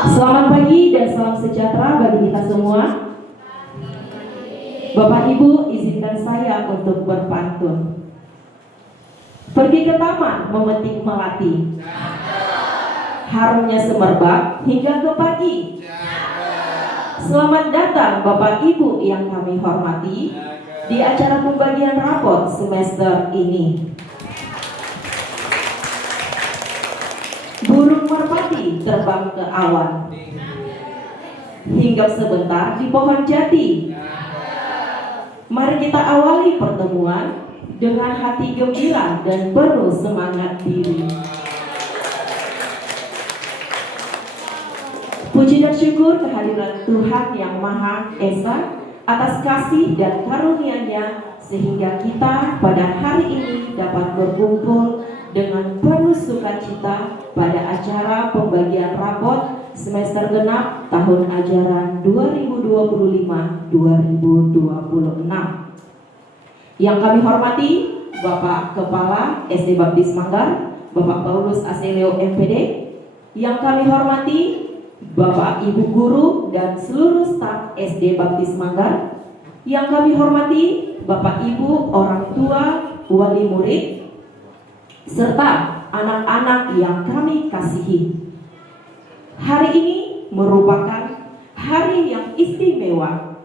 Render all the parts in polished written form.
Selamat pagi dan salam sejahtera bagi kita semua. Bapak Ibu, izinkan saya untuk berpantun. Pergi ke taman memetik melati, harumnya semerbak hingga ke pagi. Selamat datang Bapak Ibu yang kami hormati di acara pembagian rapot semester ini. Burung merpati terbang ke awan, hinggap sebentar di pohon jati. Mari kita awali pertemuan dengan hati gembira dan penuh semangat diri. Puji dan syukur kehadiran Tuhan Yang Maha Esa atas kasih dan karunia-Nya sehingga kita pada hari ini dapat berkumpul dengan penuh sukacita pada acara pembagian rapot semester genap tahun ajaran 2025-2026. Yang kami hormati Bapak Kepala SD Baptis Manggar, Bapak Paulus Aseleo MPD. Yang kami hormati Bapak Ibu Guru dan seluruh staf SD Baptis Manggar. Yang kami hormati Bapak Ibu orang tua, wali murid, serta anak-anak yang kami kasihi. Hari ini merupakan hari yang istimewa.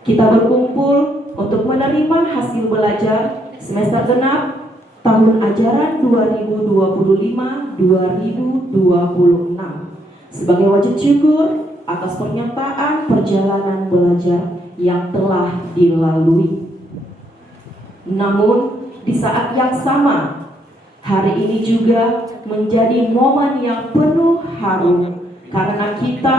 Kita berkumpul untuk menerima hasil belajar semester genap tahun ajaran 2025-2026 sebagai wujud syukur atas pernyataan perjalanan belajar yang telah dilalui. Namun di saat yang sama, hari ini juga menjadi momen yang penuh haru karena kita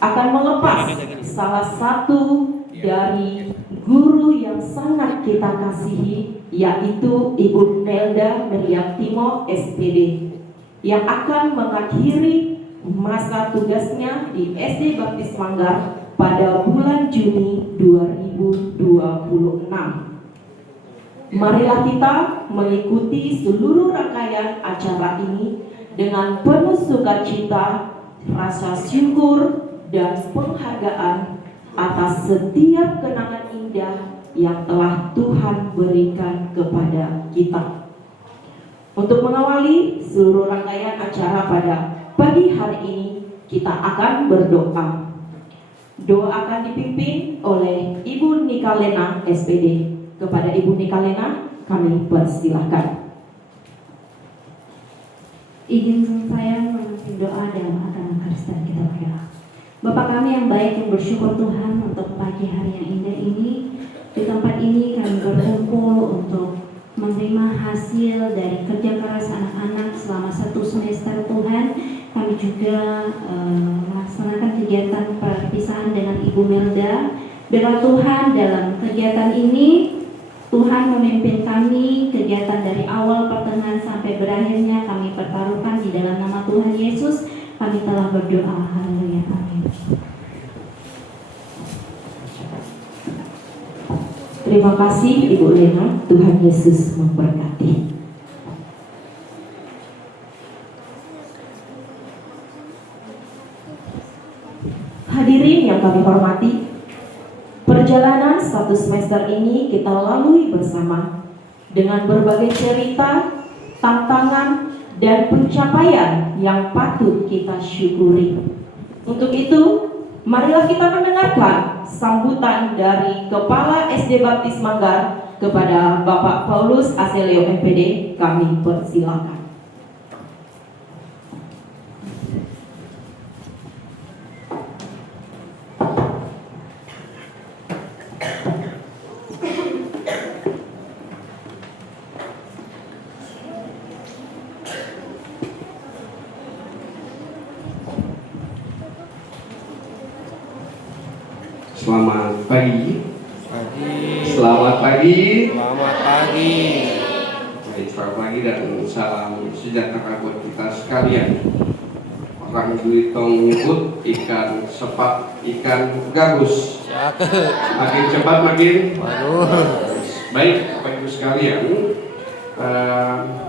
akan melepas salah satu dari guru yang sangat kita kasihi, yaitu Ibu Melda Meriantimo SPD, yang akan mengakhiri masa tugasnya di SD Baptis Manggar pada bulan Juni 2026. Marilah kita mengikuti seluruh rangkaian acara ini dengan penuh sukacita, rasa syukur, dan penghargaan atas setiap kenangan indah yang telah Tuhan berikan kepada kita. Untuk mengawali seluruh rangkaian acara pada pagi hari ini, kita akan berdoa. Doa akan dipimpin oleh Ibu Nikalena SPD. Kepada Ibu Nikalena, kami persilahkan. Izin saya memimpin doa dalam acara Kristen kita berdoa. Bapa kami yang baik, yang bersyukur Tuhan untuk pagi hari yang indah ini. Di tempat ini kami berkumpul untuk menerima hasil dari kerja keras anak-anak selama 1 semester Tuhan. Kami juga melaksanakan kegiatan perpisahan dengan Ibu Melda. Biarlah Tuhan dalam kegiatan ini Tuhan memimpin kami, kegiatan dari awal pertengahan sampai berakhirnya kami pertaruhkan di dalam nama Tuhan Yesus. Kami telah berdoa. Haleluya. Amin. Terima kasih Ibu Lena. Tuhan Yesus memberkati. Hadirin yang kami hormati, perjalanan 1 semester ini kita lalui bersama dengan berbagai cerita, tantangan, dan pencapaian yang patut kita syukuri. Untuk itu, marilah kita mendengarkan sambutan dari Kepala SD Baptis Manggar kepada Bapak Paulus Aseleo MPD. Kami persilakan. Selamat pagi. Selamat pagi. Selamat pagi. Baik, selamat pagi dan salam sejahtera buat kita sekalian. Orang Duitong menyebut ikan sepat, ikan gabus. Makin cepat makin. Baik, Bapak Ibu sekalian.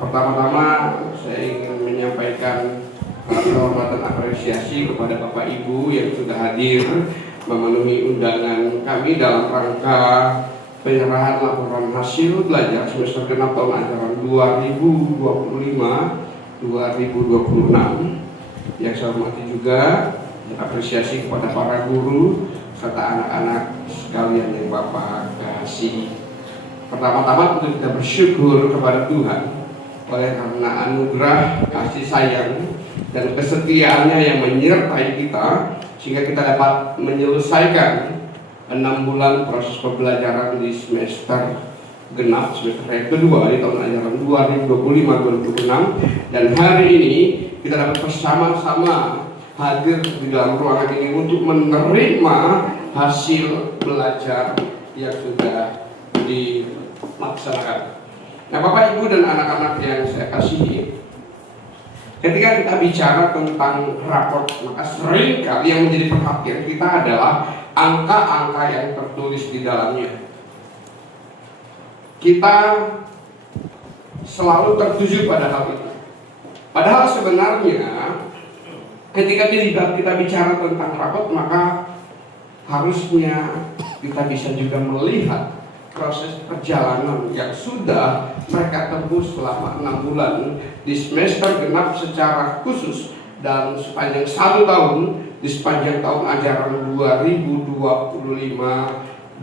Pertama-tama saya ingin menyampaikan hormat dan apresiasi kepada Bapak Ibu yang sudah hadir memenuhi undangan kami dalam rangka penyerahan laporan hasil belajar semester genap tahun ajaran 2025-2026. Yang saya hormati juga apresiasi kepada para guru serta anak-anak sekalian yang Bapak kasih. Pertama-tama tentu kita bersyukur kepada Tuhan oleh karena anugerah kasih sayang dan kesetiaannya yang menyertai kita sehingga kita dapat menyelesaikan 6 bulan proses pembelajaran di semester genap, semester yang kedua di tahun ajaran 2025-2026, dan hari ini kita dapat bersama-sama hadir di dalam ruangan ini untuk menerima hasil belajar yang sudah dilaksanakan. Nah, Bapak Ibu dan anak-anak yang saya kasihi, ketika kita bicara tentang raport, maka seringkali yang menjadi perhatian kita adalah angka-angka yang tertulis di dalamnya. Kita selalu tertuju pada hal itu. Padahal sebenarnya ketika kita bicara tentang raport, maka harusnya kita bisa juga melihat proses perjalanan yang sudah mereka tempuh selama 6 bulan di semester genap secara khusus dan sepanjang 1 tahun di sepanjang tahun ajaran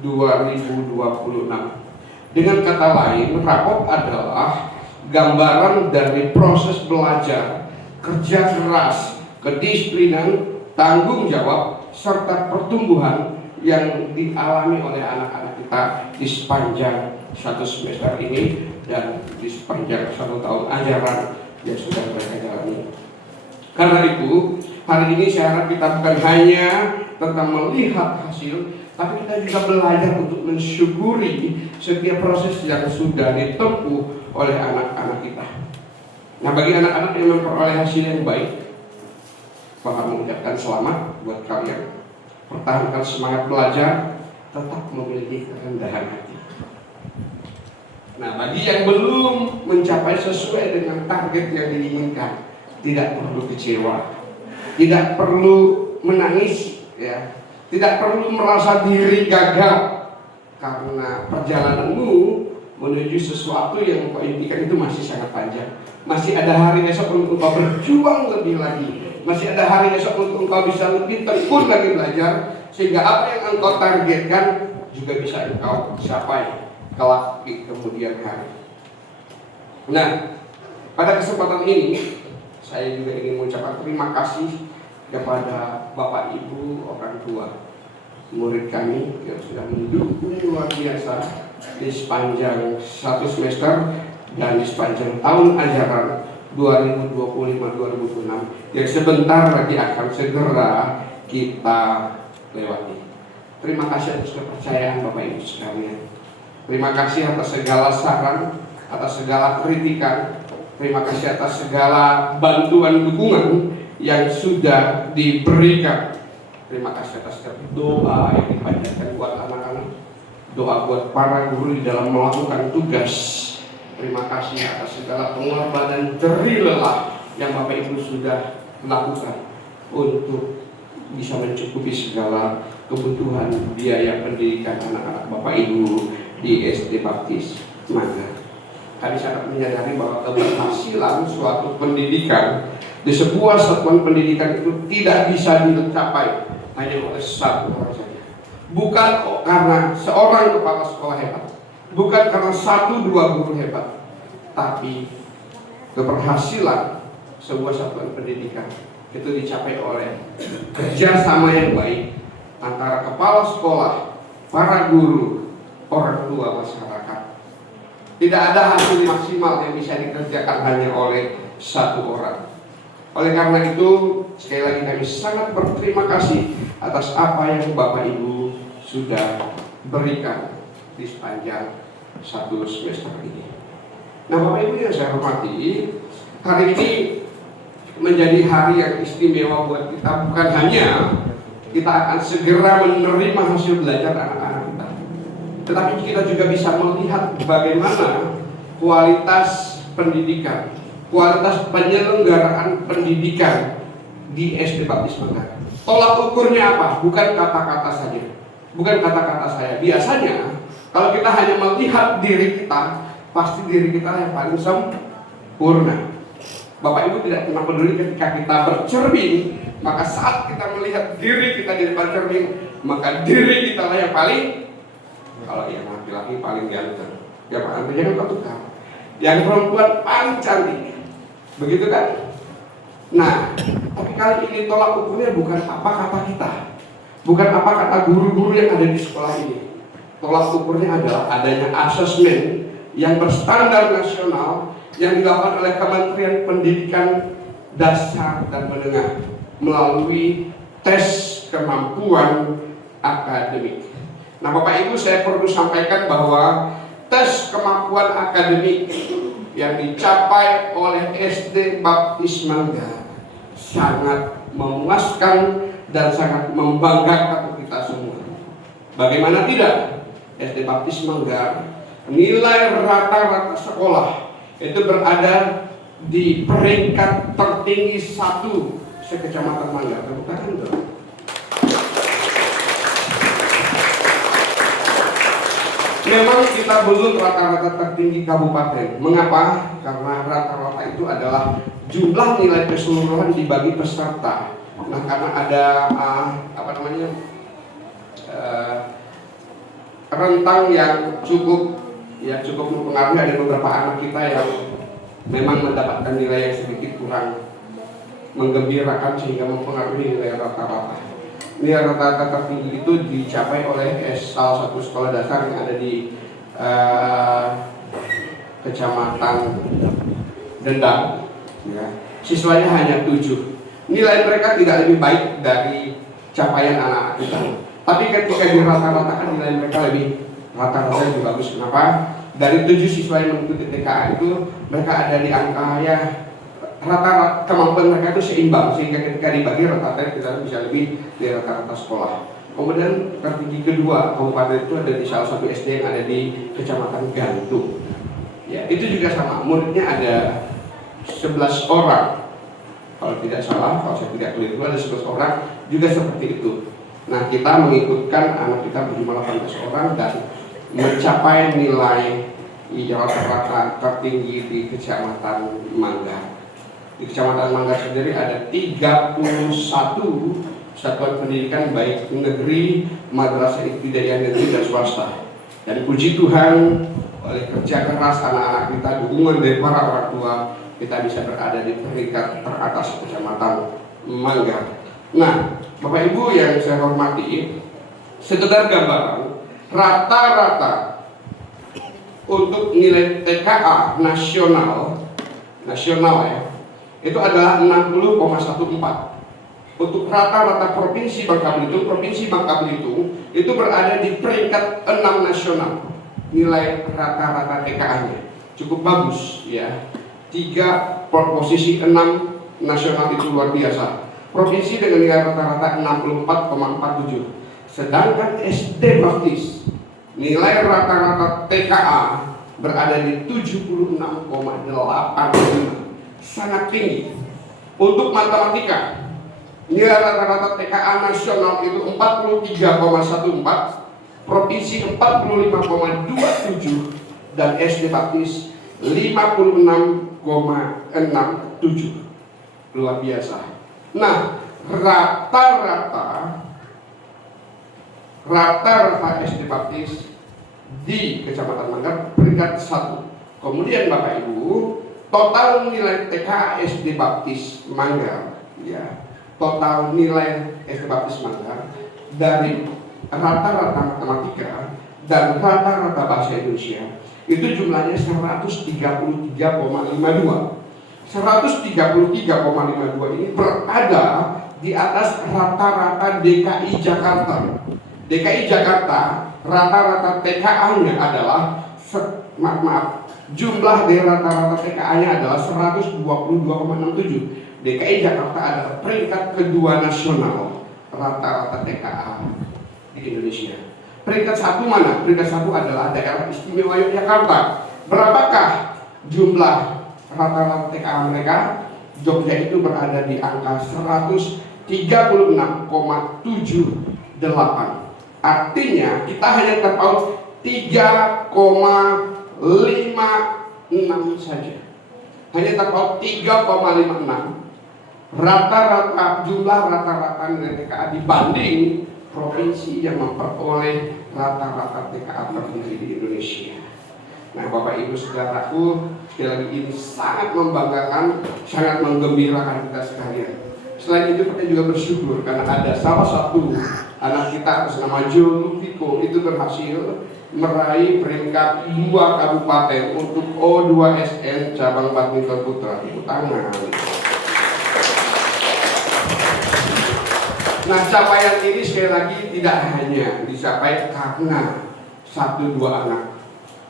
2025-2026. Dengan kata lain, raport adalah gambaran dari proses belajar, kerja keras, kedisiplinan, tanggung jawab, serta pertumbuhan yang dialami oleh anak-anak kita di sepanjang 1 semester ini dan di sepanjang 1 tahun ajaran yang sudah mereka jalani. Karena itu, hari ini saya harap kita bukan hanya tentang melihat hasil, tapi kita juga belajar untuk mensyukuri setiap proses yang sudah ditempuh oleh anak-anak kita. Nah, bagi anak-anak yang memperoleh hasil yang baik, Bapak mengucapkan selamat buat kalian. Pertahankan semangat belajar, tetap memiliki kerendahan hati. Nah, bagi yang belum mencapai sesuai dengan target yang diinginkan, tidak perlu kecewa, tidak perlu menangis, ya, tidak perlu merasa diri gagal, karena perjalananmu menuju sesuatu yang kau impikan itu masih sangat panjang. Masih ada hari esok untuk kau berjuang lebih lagi. Masih ada hari esok untuk engkau bisa lebih tekun lagi belajar, sehingga apa yang engkau targetkan juga bisa engkau capai kelak di kemudian hari. Nah, pada kesempatan ini saya juga ingin mengucapkan terima kasih kepada Bapak Ibu orang tua murid kami yang sudah mendukung luar biasa di sepanjang 1 semester dan di sepanjang tahun ajaran 2025-2026 yang sebentar lagi akan segera kita lewati. Terima kasih atas kepercayaan Bapak Ibu sekalian. Terima kasih atas segala saran, atas segala kritikan. Terima kasih atas segala bantuan dukungan yang sudah diberikan. Terima kasih atas doa yang dipanjatkan buat anak-anak, doa buat para guru di dalam melakukan tugas. Terima kasih atas segala pengorbanan jerih lelah yang Bapak Ibu sudah lakukan untuk bisa mencukupi segala kebutuhan biaya pendidikan anak-anak Bapak Ibu di SD Baptis Manggar. Kami sangat menyadari bahwa keberhasilan suatu pendidikan di sebuah satuan pendidikan itu tidak bisa dicapai hanya oleh satu orang saja. Bukan karena seorang kepala sekolah hebat, bukan karena 1-2 guru hebat, tapi keberhasilan sebuah satuan pendidikan itu dicapai oleh kerjasama yang baik antara kepala sekolah, para guru, orang tua, masyarakat. Tidak ada hasil maksimal yang bisa dikerjakan hanya oleh satu orang. Oleh karena itu, sekali lagi kami sangat berterima kasih atas apa yang Bapak Ibu sudah berikan di sepanjang 1 semester ini. Nah, Bapak Ibu yang saya hormati, hari ini menjadi hari yang istimewa buat kita. Bukan hanya kita akan segera menerima hasil belajar anak-anak kita, tetapi kita juga bisa melihat bagaimana kualitas pendidikan, kualitas penyelenggaraan pendidikan di SD Baptis Manggar. Tolak ukurnya apa? Bukan kata-kata saja, bukan kata-kata saya. Biasanya kalau kita hanya melihat diri kita, pasti diri kita yang paling sempurna. Bapak Ibu tidak pernah peduli ketika kita bercermin, maka saat kita melihat diri kita di depan cermin, maka diri kita lah yang paling, kalau yang laki-laki paling ganteng, ya Pak, jangan kau tukar. Yang perempuan paling cantik, begitu kan? Nah, tapi kali ini tolak ukurnya bukan apa kata kita, bukan apa kata guru-guru yang ada di sekolah ini. Tolak ukurnya adalah adanya asesmen yang berstandar nasional yang dilakukan oleh Kementerian Pendidikan Dasar dan Menengah melalui tes kemampuan akademik. Nah, Bapak Ibu, saya perlu sampaikan bahwa tes kemampuan akademik yang dicapai oleh SD Baptis Manggar sangat memuaskan dan sangat membanggakan kita semua. Bagaimana tidak? SD Baptis Manggar nilai rata-rata sekolah itu berada di peringkat tertinggi 1 se-Kecamatan Manggar. Tepuk tangan dong. Memang kita belum rata-rata tertinggi kabupaten. Mengapa? Karena rata-rata itu adalah jumlah nilai keseluruhan dibagi peserta. Nah, karena ada rentang yang cukup mempengaruhi, ada beberapa anak kita yang memang mendapatkan nilai yang sedikit kurang menggembirakan sehingga mempengaruhi nilai rata-rata. Nilai rata-rata tertinggi itu dicapai oleh salah satu sekolah dasar yang ada di Kecamatan Dendang, ya. Siswanya hanya 7. Nilai mereka tidak lebih baik dari capaian anak-anak kita. Tapi ketika di rata-ratakan nilai mereka lebih rata-rata lebih bagus. Kenapa? Dari 7 siswa yang mengikuti TKA itu mereka ada di angka ya rata-rata kemampuan mereka itu seimbang, sehingga ketika dibagi rata-rata kita bisa lebih dari rata-rata sekolah. Kemudian tertinggi kedua kabupaten itu ada di salah satu SD yang ada di Kecamatan Gantung. Ya, itu juga sama, muridnya ada 11 orang. Kalau tidak salah, kalau saya tidak keliru ada 11 orang juga seperti itu. Nah, kita mengikutkan anak kita berjumlah 18 orang dan mencapai nilai rata-rata tertinggi di Kecamatan Manggar. Di Kecamatan Manggar sendiri ada 31 satuan pendidikan baik negeri, madrasah ibtidaiyah negeri dan swasta. Dan puji Tuhan, oleh kerja keras anak-anak kita, dukungan dari para orang tua, kita bisa berada di peringkat teratas Kecamatan Manggar. Nah, Bapak Ibu yang saya hormati, sekedar gambaran, rata-rata untuk nilai TKA nasional ya, itu adalah 60,14. Untuk rata-rata provinsi Bangka Belitung itu berada di peringkat 6 nasional. Nilai rata-rata TKA-nya cukup bagus ya. 3 posisi 6 nasional itu luar biasa. Provinsi dengan nilai rata-rata 64,47. Sedangkan SD Baptis nilai rata-rata TKA berada di 76,85, sangat tinggi. Untuk matematika, nilai rata-rata TKA nasional itu 43,14, provinsi 45,27, dan SD Baptis 56,67. Luar biasa. Nah, rata-rata SD Baptis di Kecamatan Manggar peringkat 1. Kemudian Bapak Ibu, total nilai TKA SD Baptis Manggar, ya, total nilai SD Baptis Manggar dari rata-rata matematika dan rata-rata bahasa Indonesia itu jumlahnya 133,52. 133,52 ini berada di atas rata-rata DKI Jakarta. DKI Jakarta rata-rata TKA-nya adalah jumlah dari rata-rata TKA-nya adalah 122,67. DKI Jakarta adalah peringkat kedua nasional rata-rata TKA di Indonesia. Peringkat 1 mana? Peringkat 1 adalah daerah istimewa Yogyakarta. Berapakah jumlah rata-rata TKA mereka, Jogja itu berada di angka 136,78. Artinya kita hanya terpaut 3,56 saja. Hanya terpaut 3,56. Rata-rata jumlah rata-rata nilai TKA dibanding provinsi yang memperoleh rata-rata TKA tertinggi di Indonesia. Nah, Bapak Ibu saudaraku, sekali lagi ini sangat membanggakan, sangat menggembirakan kita sekalian. Selain itu kita juga bersyukur karena ada salah satu anak kita atas nama Jo Lufiko itu berhasil meraih peringkat 2 kabupaten untuk O2SN cabang badminton putra. Tepuk tangan. Nah, capaian ini sekali lagi tidak hanya dicapai karena 1-2 anak,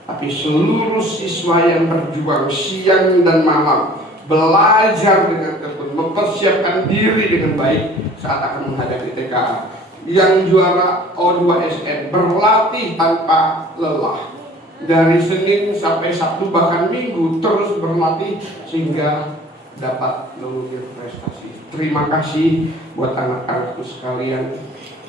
tapi seluruh siswa yang berjuang siang dan malam, belajar dengan tekun, mempersiapkan diri dengan baik saat akan menghadapi TKA. Yang juara O2SN berlatih tanpa lelah dari Senin sampai Sabtu bahkan Minggu, terus berlatih sehingga dapat mengukir prestasi. Terima kasih buat anak-anakku sekalian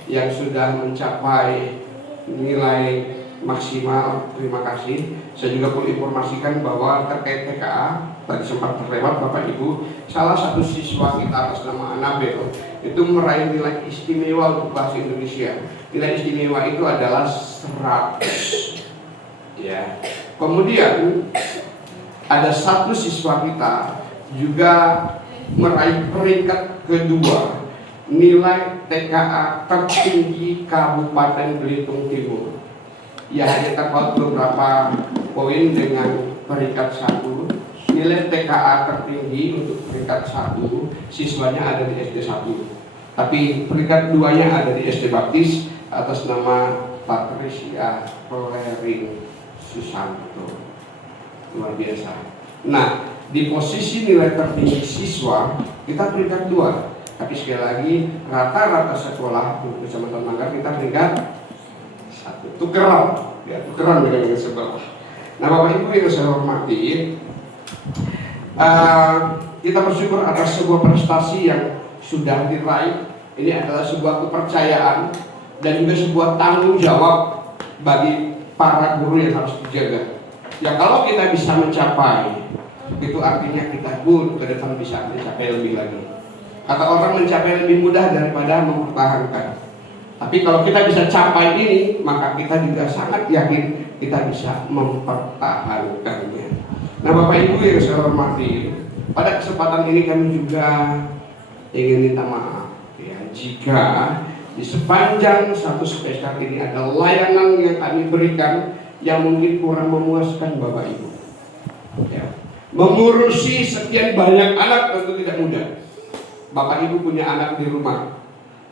yang sudah mencapai nilai maksimal. Terima kasih. Saya juga perlu informasikan bahwa terkait TKA, tadi sempat terlewat Bapak Ibu, salah satu siswa kita atas nama Anabel itu meraih nilai istimewa untuk bahasa Indonesia. Nilai istimewa itu adalah 100. Ya. Kemudian ada satu siswa kita juga meraih peringkat kedua nilai TKA tertinggi Kabupaten Belitung Timur. Ya, hanya terpaut beberapa poin dengan peringkat 1. Nilai TKA tertinggi untuk peringkat 1 siswanya ada di SD 1, tapi peringkat 2-nya ada di SD Baptis atas nama Patricia Polering Susanto. Luar biasa. Nah, di posisi nilai tertinggi siswa kita peringkat 2, tapi sekali lagi rata-rata sekolah untuk Kecamatan Manggar kita peringkat 1. Tukeran dengan yang sebelah. Nah, Bapak Ibu yang saya hormati, kita bersyukur atas sebuah prestasi yang sudah diraih. Ini adalah sebuah kepercayaan dan juga sebuah tanggung jawab bagi para guru yang harus dijaga. Ya, kalau kita bisa mencapai, itu artinya kita pun ke depan bisa mencapai lebih lagi. Kata orang, mencapai lebih mudah daripada mempertahankan. Tapi kalau kita bisa capai ini, maka kita juga sangat yakin kita bisa mempertahankannya. Nah, Bapak Ibu yang saya hormati, pada kesempatan ini kami juga ingin minta maaf ya, jika di sepanjang satu semester ini ada layanan yang kami berikan yang mungkin kurang memuaskan Bapak Ibu. Ya. Mengurusi sekian banyak anak tentu tidak mudah. Bapak Ibu punya anak di rumah.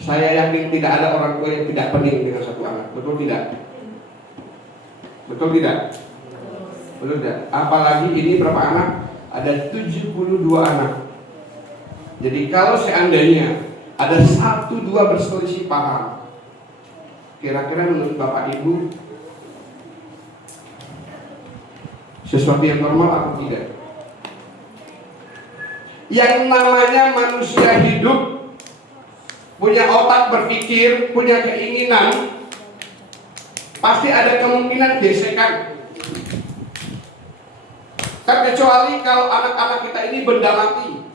Saya yakin tidak ada orang tua yang tidak pening dengan satu anak. Betul tidak? Betul tidak? Betul tidak? Apalagi ini berapa anak? Ada 72 anak. Jadi kalau seandainya ada 1-2 berselisih paham, kira-kira menurut Bapak Ibu sesuatu yang normal atau tidak? Yang namanya manusia hidup punya otak berpikir, punya keinginan, pasti ada kemungkinan gesekan. Terkecuali kalau anak-anak kita ini benda mati,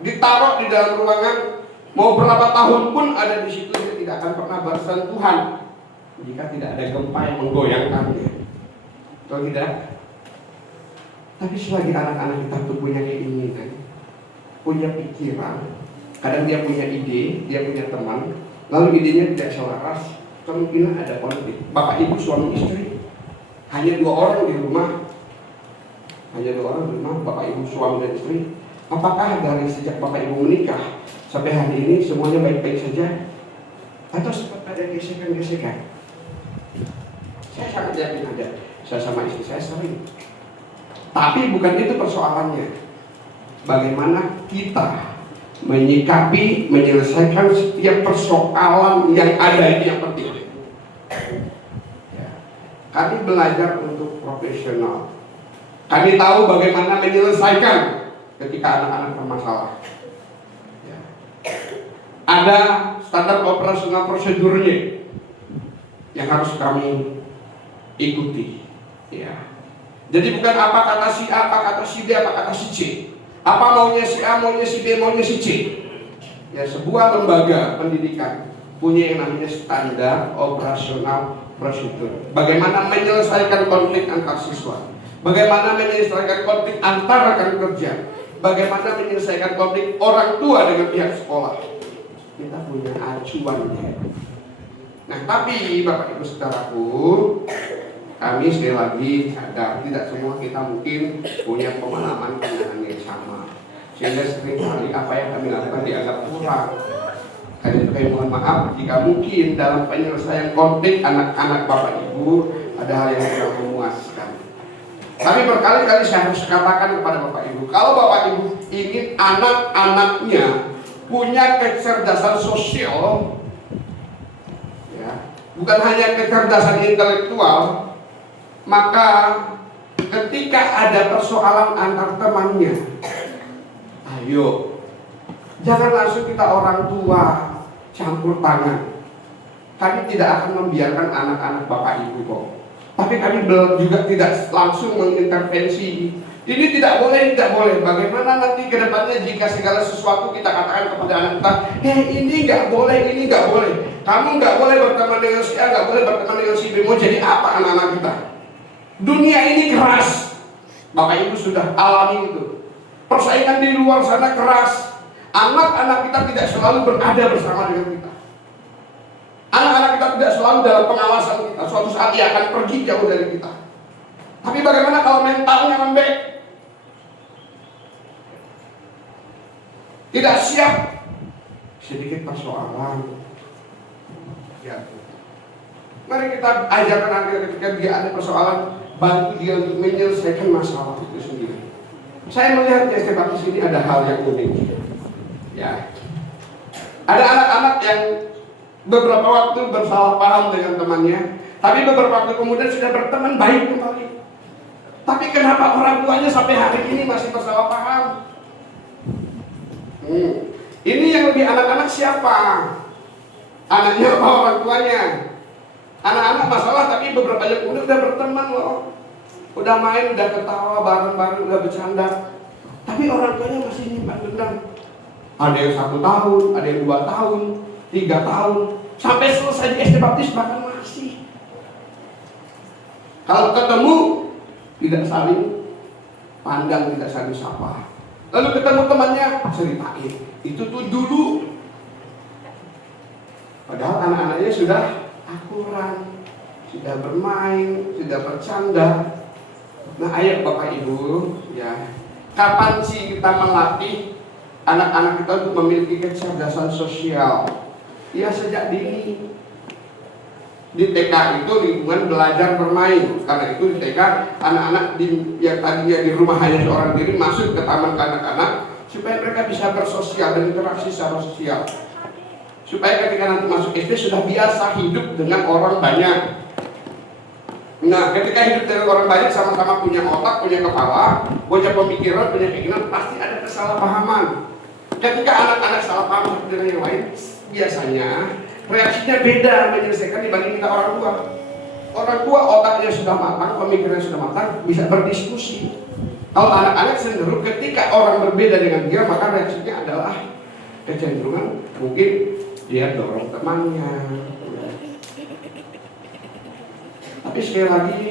ditaruh di dalam ruangan, mau berapa tahun pun ada di situ, dia tidak akan pernah bersentuhan jika tidak ada gempa yang menggoyangkannya. Betul tidak? Tapi selagi anak-anak kita tuh punya keinginan, punya pikiran, kadang dia punya ide, dia punya teman, lalu idenya tidak selaras, kemungkinan ada konflik. Bapak Ibu suami istri, hanya 2 orang di rumah, Bapak Ibu suami dan istri. Apakah dari sejak Bapak Ibu menikah sampai hari ini semuanya baik-baik saja? Atau sempat ada gesekan-gesekan? Saya sangat yakin ada. Saya sama istri saya sering. Tapi bukan itu persoalannya. Bagaimana kita menyikapi, menyelesaikan setiap persoalan yang ada, ini yang penting. Ya. Kami belajar untuk profesional. Kami tahu bagaimana menyelesaikan ketika anak-anak bermasalah. Ya. Ada standar operasional prosedurnya yang harus kami ikuti. Ya. Jadi bukan apa kata si A, apa kata si B, apa kata si C. Apa maunya si A, maunya si B, maunya si C. Ya, sebuah lembaga pendidikan punya yang namanya standar operasional prosedur. Bagaimana menyelesaikan konflik antar siswa. Bagaimana menyelesaikan konflik antar rekan kerja. Bagaimana menyelesaikan konflik orang tua dengan pihak sekolah. Kita punya acuannya. Nah, tapi Bapak Ibu Saudaraku, kami sekali lagi sadar tidak semua kita mungkin punya pengalaman pandangan yang sama, sehingga seringkali apa yang kami lakukan dianggap kurang. Kami mohon maaf jika mungkin dalam penyelesaian konflik anak-anak Bapak Ibu ada hal yang kurang memuaskan. Tapi berkali-kali saya harus katakan kepada Bapak Ibu, kalau Bapak Ibu ingin anak-anaknya punya kecerdasan sosial, ya, bukan hanya kecerdasan intelektual, maka ketika ada persoalan antar temannya, ayo, jangan langsung kita orang tua campur tangan. Kami tidak akan membiarkan anak-anak Bapak Ibu kok. Tapi kami juga tidak langsung mengintervensi. Ini tidak boleh, tidak boleh. Bagaimana nanti ke depannya jika segala sesuatu kita katakan kepada anak kita, ini nggak boleh, ini nggak boleh. Kamu nggak boleh berteman dengan si A, nggak boleh berteman dengan si B. Mau jadi apa anak-anak kita? Dunia ini keras. Bapak Ibu sudah alami itu. Persaingan di luar sana keras. Anak-anak kita tidak selalu berada bersama dengan kita. Anak-anak kita tidak selalu dalam pengawasan kita. Suatu saat dia akan pergi jauh dari kita. Tapi bagaimana kalau mentalnya lembek? Tidak siap. Sedikit persoalan. Ya. Mari kita ajarkan anak ketika dia ada persoalan, bantu dia untuk menyelesaikan masalah itu sendiri. Saya melihat di SD Baptis ini ada hal yang unik. Ya. Ada anak-anak yang beberapa waktu bersalah paham dengan temannya, tapi beberapa waktu kemudian sudah berteman baik kembali. Tapi kenapa orang tuanya sampai hari ini masih bersalah paham? Ini yang lebih anak-anak siapa? Anaknya apa orang tuanya? Anak-anak masalah tapi beberapa yang kemudian udah berteman loh, udah main, udah ketawa bareng-bareng, udah bercanda. Tapi orang tuanya masih nyimpan dendam. Ada yang 1 tahun, ada yang 2 tahun, 3 tahun, sampai selesai di SD Baptis bahkan masih. Kalau ketemu tidak saling pandang, tidak saling sapa. Lalu ketemu temannya ceritain, itu tuh dulu. Padahal anak-anaknya sudah akuran, sudah bermain, sudah bercanda. Nah, ayo Bapak Ibu, ya, kapan sih kita melatih anak-anak kita untuk memiliki kecerdasan sosial? Ya, sejak dini. Di TK itu lingkungan belajar bermain. Karena itu di TK anak-anak yang tadinya di rumah hanya seorang diri masuk ke taman kanak-kanak supaya mereka bisa bersosial dan interaksi secara sosial. Supaya ketika nanti masuk SD sudah biasa hidup dengan orang banyak. Nah, ketika hidup dengan orang banyak sama-sama punya otak, punya kepala, punya pemikiran, punya keinginan, pasti ada kesalahpahaman. Ketika anak-anak salah paham dengan yang lain, biasanya reaksinya beda menyelesaikan dibanding kita orang tua. Orang tua otaknya sudah matang, pemikirannya sudah matang, bisa berdiskusi. Kalau anak-anak cenderung ketika orang berbeda dengan dia, maka reaksinya adalah kecenderungan mungkin dia dorong temannya. Tapi sekali lagi,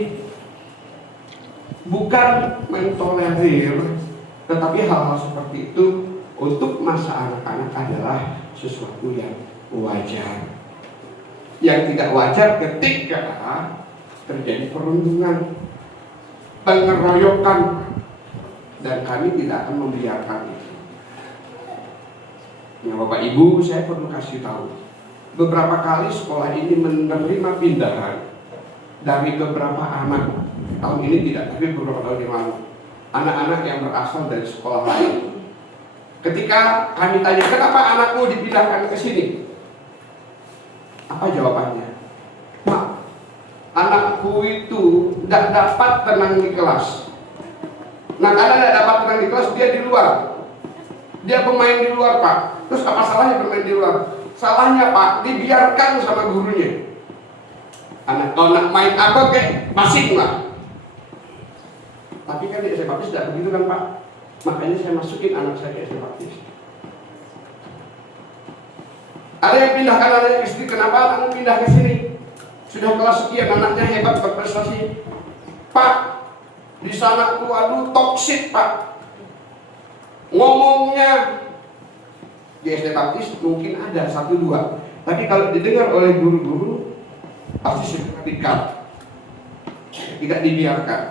bukan mentolerir, tetapi hal-hal seperti itu untuk masa anak-anak adalah sesuatu yang wajar. Yang tidak wajar ketika terjadi perundungan, pengeroyokan, dan kami tidak akan membiarkan itu. Nah, Bapak Ibu, saya perlu kasih tahu, beberapa kali sekolah ini menerima pindahan dari beberapa anak. Tahun ini tidak, tapi beberapa tahun yang lalu, anak-anak yang berasal dari sekolah lain. Ketika kami tanya, kenapa anakmu dipindahkan ke sini? Apa jawabannya? Pak, anakku itu tidak dapat tenang di kelas. Nah karena tidak dapat menang di kelas, dia di luar. Dia pemain di luar Pak. Terus apa salahnya bermain di luar? Salahnya Pak, dibiarkan sama gurunya. Anak kalau nak main apa kek, masing lah. Tapi kan di SD Baptis tidak begitu kan Pak. Makanya saya masukin anak saya ke SD Baptis. Ada yang pindahkan anaknya ke sini. Kenapa anakmu pindah ke sini? Sudah kelas sekian, anaknya hebat berprestasi. Pak, di sana tuh aduh toksik Pak. Ngomongnya di SD Baptis mungkin ada 1-2. Tapi kalau didengar oleh guru-guru pasti sudah dikat. Tidak dibiarkan.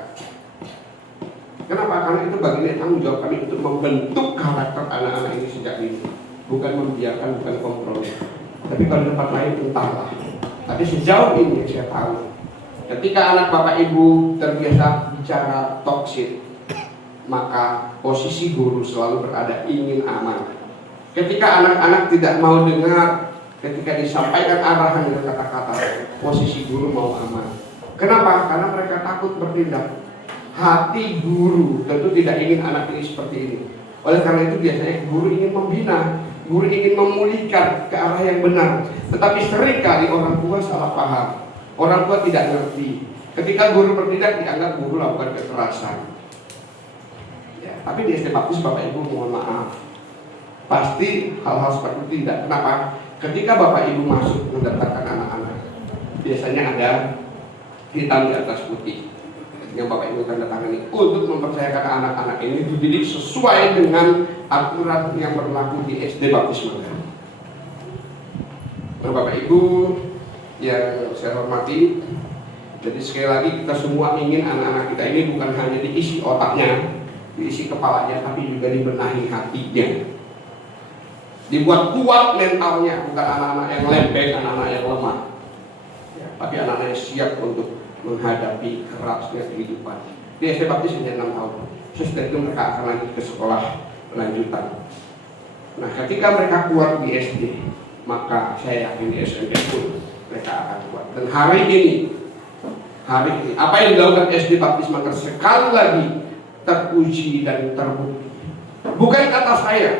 Kenapa? Karena itu bagian tanggung jawab kami untuk membentuk karakter anak-anak ini sejak dini. Bukan membiarkan, bukan kompromi. Tapi kalau di tempat lain entahlah. Tapi sejauh ini yang saya tahu, ketika anak bapak ibu terbiasa bicara toksik, maka posisi guru selalu berada ingin aman. Ketika anak-anak tidak mau dengar, ketika disampaikan arahan dengan kata-kata, posisi guru mau aman. Kenapa? Karena mereka takut bertindak. Hati guru tentu tidak ingin anak ini seperti ini. Oleh karena itu biasanya guru ingin membina, guru ingin memulihkan ke arah yang benar. Tetapi seringkali orang tua salah paham. Orang tua tidak ngerti. Ketika guru bertindak dianggap guru lakukan kekerasan. Ya, tapi di SD Baptis Bapak Ibu mohon maaf. Pasti hal-hal seperti itu tidak. Kenapa? Ketika Bapak Ibu masuk mendaftarkan anak-anak, biasanya ada hitam di atas putih yang Bapak Ibu tanda tangani untuk mempercayakan anak-anak ini dididik sesuai dengan aturan yang berlaku di SD Baptis Manggar. Nah, Bapak Ibu yang saya hormati, jadi sekali lagi kita semua ingin anak-anak kita ini bukan hanya diisi otaknya, diisi kepalanya, tapi juga dibenahi hatinya. Dibuat kuat mentalnya, bukan anak-anak yang lembek, anak-anak yang lemah, ya, tapi anak-anak yang siap untuk menghadapi kerasnya kehidupan. Di SD Baptis hanya 6 tahun. Setelah itu mereka akan lanjut ke sekolah lanjutan. Nah, ketika mereka kuat di SD, maka saya yakin di SMP pun mereka akan kuat. Dan hari ini, apa yang dilakukan SD Baptis Manggar sekali lagi teruji dan terbukti. Bukan kata saya,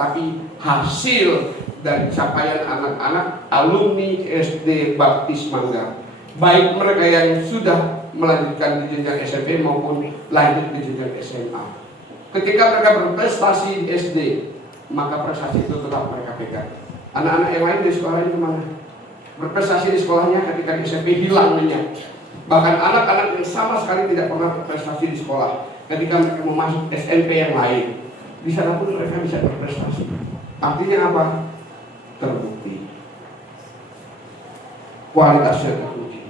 tapi hasil dari capaian anak-anak alumni SD Baptis Manggar. Baik mereka yang sudah melanjutkan di jenjang SMP maupun lanjut di jenjang SMA. Ketika mereka berprestasi di SD, maka prestasi itu tetap mereka pegang. Anak-anak yang lain di sekolahnya kemana? Berprestasi di sekolahnya, ketika di SMP hilang minyak. Bahkan anak-anak yang sama sekali tidak pernah berprestasi di sekolah, ketika mereka mau masuk SMP yang lain, di sana pun mereka bisa berprestasi. Artinya apa? Terbukti. Kualitasnya teruji.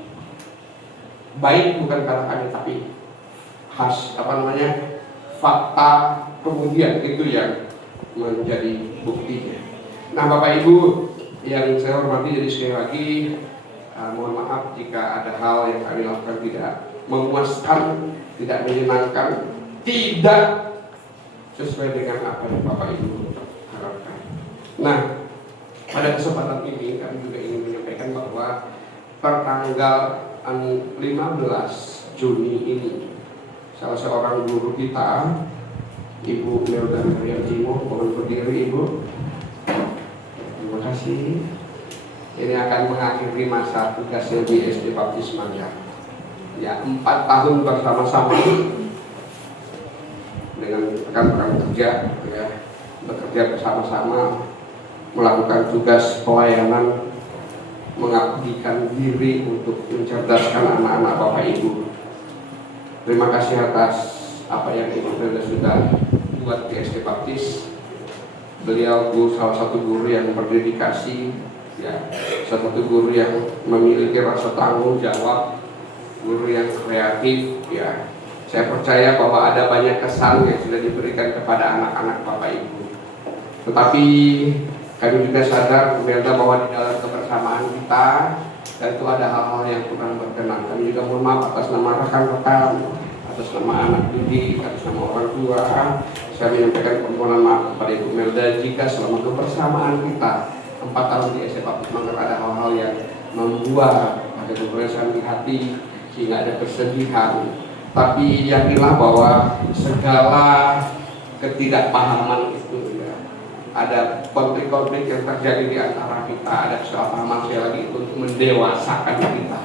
Baik bukan kata kami, tapi fakta kemudian itu yang menjadi buktinya. Nah Bapak Ibu yang saya hormati, jadi sekali lagi mohon maaf jika ada hal yang kami lakukan tidak memuaskan, tidak menyenangkan, tidak sesuai dengan apa yang Bapak Ibu harapkan. Nah pada kesempatan ini kami juga ingin menyampaikan bahwa pertanggal 15 Juni ini salah seorang guru kita, Ibu Melda Jimo, mohon berdiri Ibu. Terima kasih. Ini akan mengakhiri masa tugasnya di SD Baptis Manggar. Ya, 4 tahun bersama-sama dengan rekan-rekan kerja, ya, bekerja bersama-sama melakukan tugas pelayanan, mengabdikan diri untuk mencerdaskan anak-anak Bapak Ibu. Terima kasih atas apa yang Ibu Melda sudah buat di SD Baptis. Beliau salah satu guru yang berdedikasi, ya, salah satu guru yang memiliki rasa tanggung jawab, guru yang kreatif, ya. Saya percaya bahwa ada banyak kesan yang sudah diberikan kepada anak-anak Bapak Ibu. Tetapi kami juga sadar bahwa di dalam kebersamaan kita tentu ada hal-hal yang kurang berkenan. Kami juga mohon maaf atas nama rekan-rekan, atas nama anak didik, atas nama orang tua. Saya menyampaikan permohonan maaf kepada Ibu Melda jika selama kebersamaan kita 4 tahun di SD Baptis Manggar ada hal-hal yang membuat ada keberesan di hati, sehingga ada kesedihan, Tapi yakinlah bahwa segala ketidakpahaman itu ya, ada konflik-konflik yang terjadi di antara kita, ada kesalahpahaman sekali lagi itu untuk mendewasakan kita,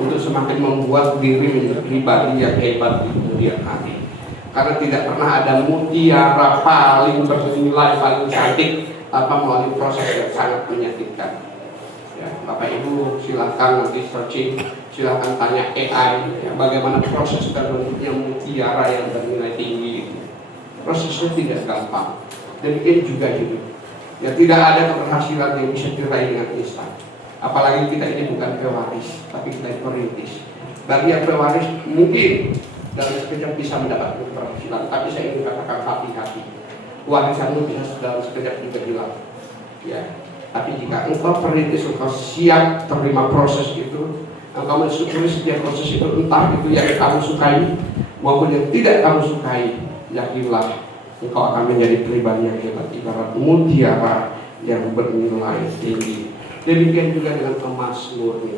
untuk semakin membuat diri menjadi pribadi yang hebat di kemudian hari. Karena tidak pernah ada mutiara paling bernilai, paling cantik tanpa melalui proses yang sangat menyakitkan. Ya, Bapak Ibu silahkan nanti searching, silahkan tanya AI ya, bagaimana proses terbentuknya mutiara yang bernilai tinggi itu. Prosesnya tidak gampang. Dan ini juga hidup. Ya, tidak ada keberhasilan yang bisa diraih dengan instan. Apalagi kita ini bukan pewaris, tapi kita perintis. Bagi yang pewaris mungkin dalam sekejap bisa mendapatkan keberhasilan, tapi saya ingin katakan hati-hati. Warisanmu bisa dalam sekejap juga hilang. Ya. Tapi jika engkau perintis, engkau siap terima proses itu, engkau mensyukuri setiap proses itu, entah itu yang kamu sukai maupun yang tidak kamu sukai, yakinlah engkau akan menjadi pribadi yang hebat, ibarat mutiara yang bernilai tinggi. Demikian juga dengan emas murni.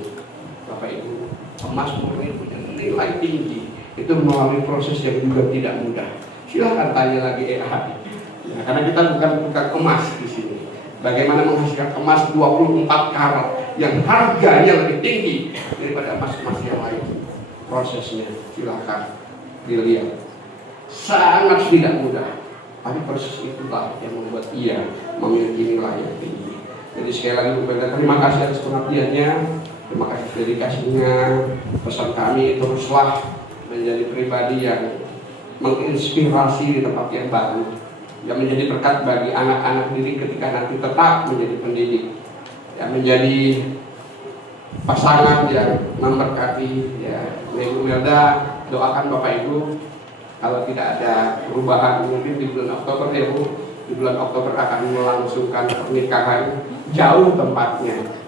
Bapak Ibu, emas murni punya nilai tinggi. Itu melalui proses yang juga tidak mudah. Silahkan tanya lagi AI. Ya, karena kita bukan emas di sini. Bagaimana menghasilkan emas 24 karat yang harganya lebih tinggi daripada emas-emas yang lain. Prosesnya silahkan dilihat. Sangat tidak mudah. Tapi proses itulah yang membuat ia memiliki nilai yang tinggi. Jadi sekali lagi Bu Pendeta, terima kasih atas pengabdiannya, terima kasih dedikasinya. Pesan kami teruslah menjadi pribadi yang menginspirasi di tempat yang baru, yang menjadi berkat bagi anak-anak didik ketika nanti tetap menjadi pendidik, yang menjadi pasangan yang memberkati. Ya, Ibu Melda, doakan Bapak Ibu kalau tidak ada perubahan mungkin di bulan Oktober ya Bu, di bulan Oktober akan melangsungkan pernikahan jauh tempatnya.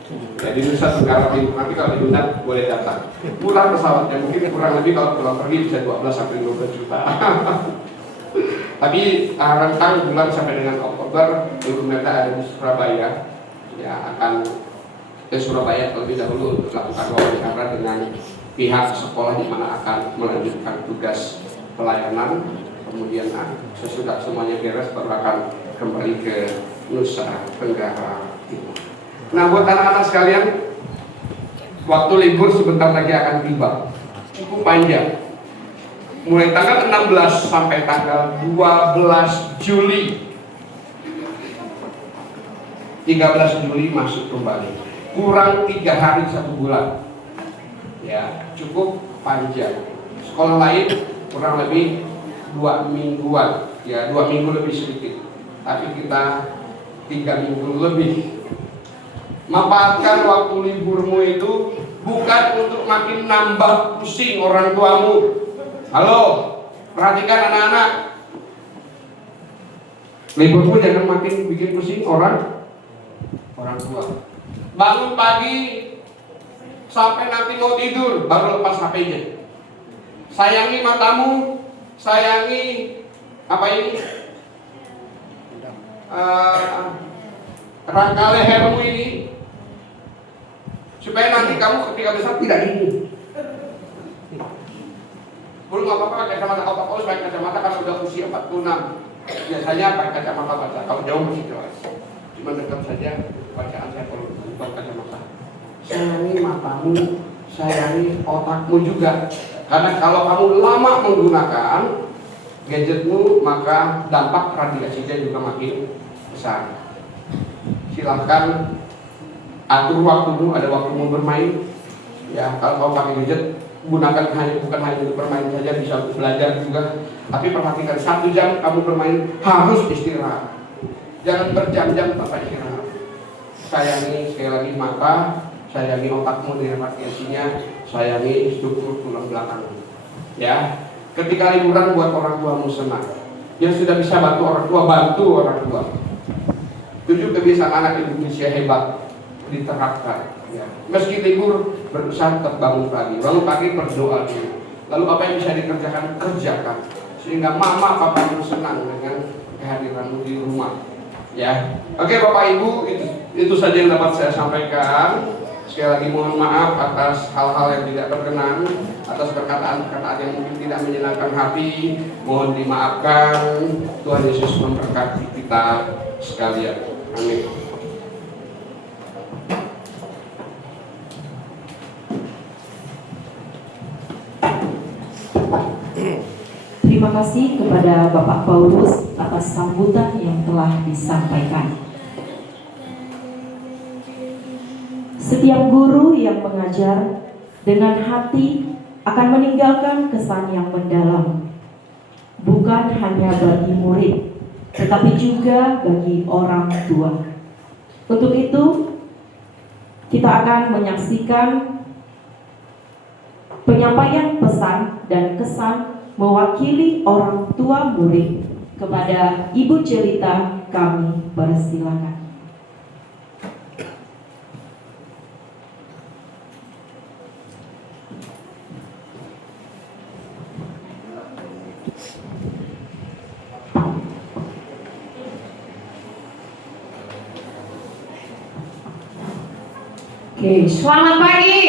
Ya, di Nusa Tenggara Timur, nanti kalau diundang boleh datang. Murah pesawatnya, mungkin kurang lebih kalau pulang pergi bisa 12-15 juta. Tapi rentang bulan sampai dengan Oktober, Ibu Melda ada di Surabaya, ya akan ke Surabaya terlebih dahulu untuk melakukan wawancara dengan pihak sekolah di mana akan melanjutkan tugas pelayanan. Kemudian sesudah semuanya beres baru akan kembali ke Nusa Tenggara Timur. Nah, buat anak-anak sekalian, waktu libur sebentar lagi akan tiba, cukup panjang. Mulai tanggal 16 sampai tanggal 12 Juli 13 Juli masuk kembali. Kurang 3 hari 1 bulan. Ya, cukup panjang. Sekolah lain kurang lebih 2 mingguan. Ya, 2 minggu lebih sedikit. Tapi kita 3 minggu lebih. Manfaatkan waktu liburmu itu bukan untuk makin nambah pusing orang tuamu. Halo, perhatikan anak-anak. Liburmu jangan makin bikin pusing orang tua. Bangun pagi sampai nanti mau tidur baru lepas HP-nya. Sayangi matamu, sayangi apa ini? Rangka lehermu ini, supaya nanti kamu ketika besar tidak ini. Belum apa-apa pakai kacamata, kalau pakai kacamata kan sudah usia 46. Biasanya pakai kacamata baca, kalau jauh masih jelas. Cuma dekat saja bacaan saya kalau bukan kacamata. Sayangi matamu, sayangi otakmu juga. Karena kalau kamu lama menggunakan gadgetmu, maka dampak radiasinya juga makin besar. Silahkan atur waktumu, ada waktumu bermain. Ya, kalau kamu pakai gadget, gunakan bukan hanya untuk bermain saja, bisa untuk belajar juga. Tapi perhatikan 1 jam kamu bermain harus istirahat. Jangan berjam-jam tanpa istirahat. Sayangi sekali lagi mata, sayangi otakmu dengan radiasinya, sayangi struktur tulang belakangmu. Ya, ketika liburan buat orang tuamu senang. Yang sudah bisa bantu orang tua, bantu orang tua. 7 kebiasaan anak Indonesia hebat diterapkan. Ya. Meski libur, berusaha tetap bangun pagi berdoa dulu. Lalu apa yang bisa dikerjakan, kerjakan. Sehingga mama papamu senang dengan kehadiranmu di rumah. Ya, oke Bapak Ibu, itu saja yang dapat saya sampaikan. Sekali lagi mohon maaf atas hal-hal yang tidak berkenan, atas perkataan-perkataan yang mungkin tidak menyenangkan hati. Mohon dimaafkan. Tuhan Yesus memberkati kita sekalian. Amin. Terima kasih kepada Bapak Paulus atas sambutan yang telah disampaikan. Setiap guru yang mengajar dengan hati akan meninggalkan kesan yang mendalam, bukan hanya bagi murid, tetapi juga bagi orang tua. Untuk itu, kita akan menyaksikan penyampaian pesan dan kesan mewakili orang tua murid. Kepada Ibu Jelita, kami persilakan. Oke, selamat pagi.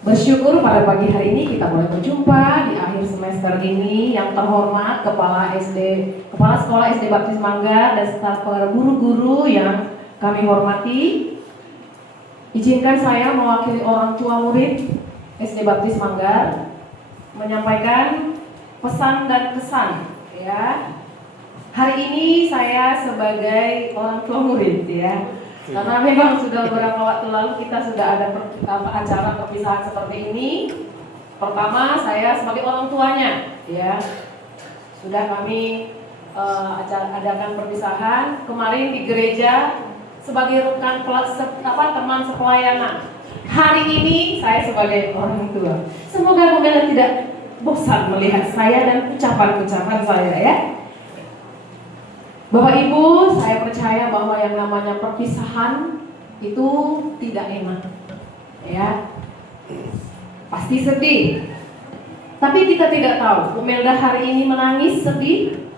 Bersyukur pada pagi hari ini kita boleh berjumpa di akhir semester ini. Yang terhormat Kepala Sekolah SD Baptis Manggar dan serta para guru-guru yang kami hormati, izinkan saya mewakili orang tua murid SD Baptis Manggar menyampaikan pesan dan kesan ya. Hari ini saya sebagai orang tua murid ya, karena memang sudah beberapa waktu lalu kita sudah ada acara perpisahan seperti ini. Pertama saya sebagai orang tuanya ya, sudah kami adakan perpisahan kemarin di gereja sebagai rekan teman sepelayanan. Hari ini saya sebagai orang tua. Semoga Bu Mela tidak bosan melihat saya dan ucapan-ucapan saya ya. Bapak Ibu, saya percaya bahwa yang namanya perpisahan itu tidak enak, ya, pasti sedih. Tapi kita tidak tahu, Bu Melda hari ini menangis sedih.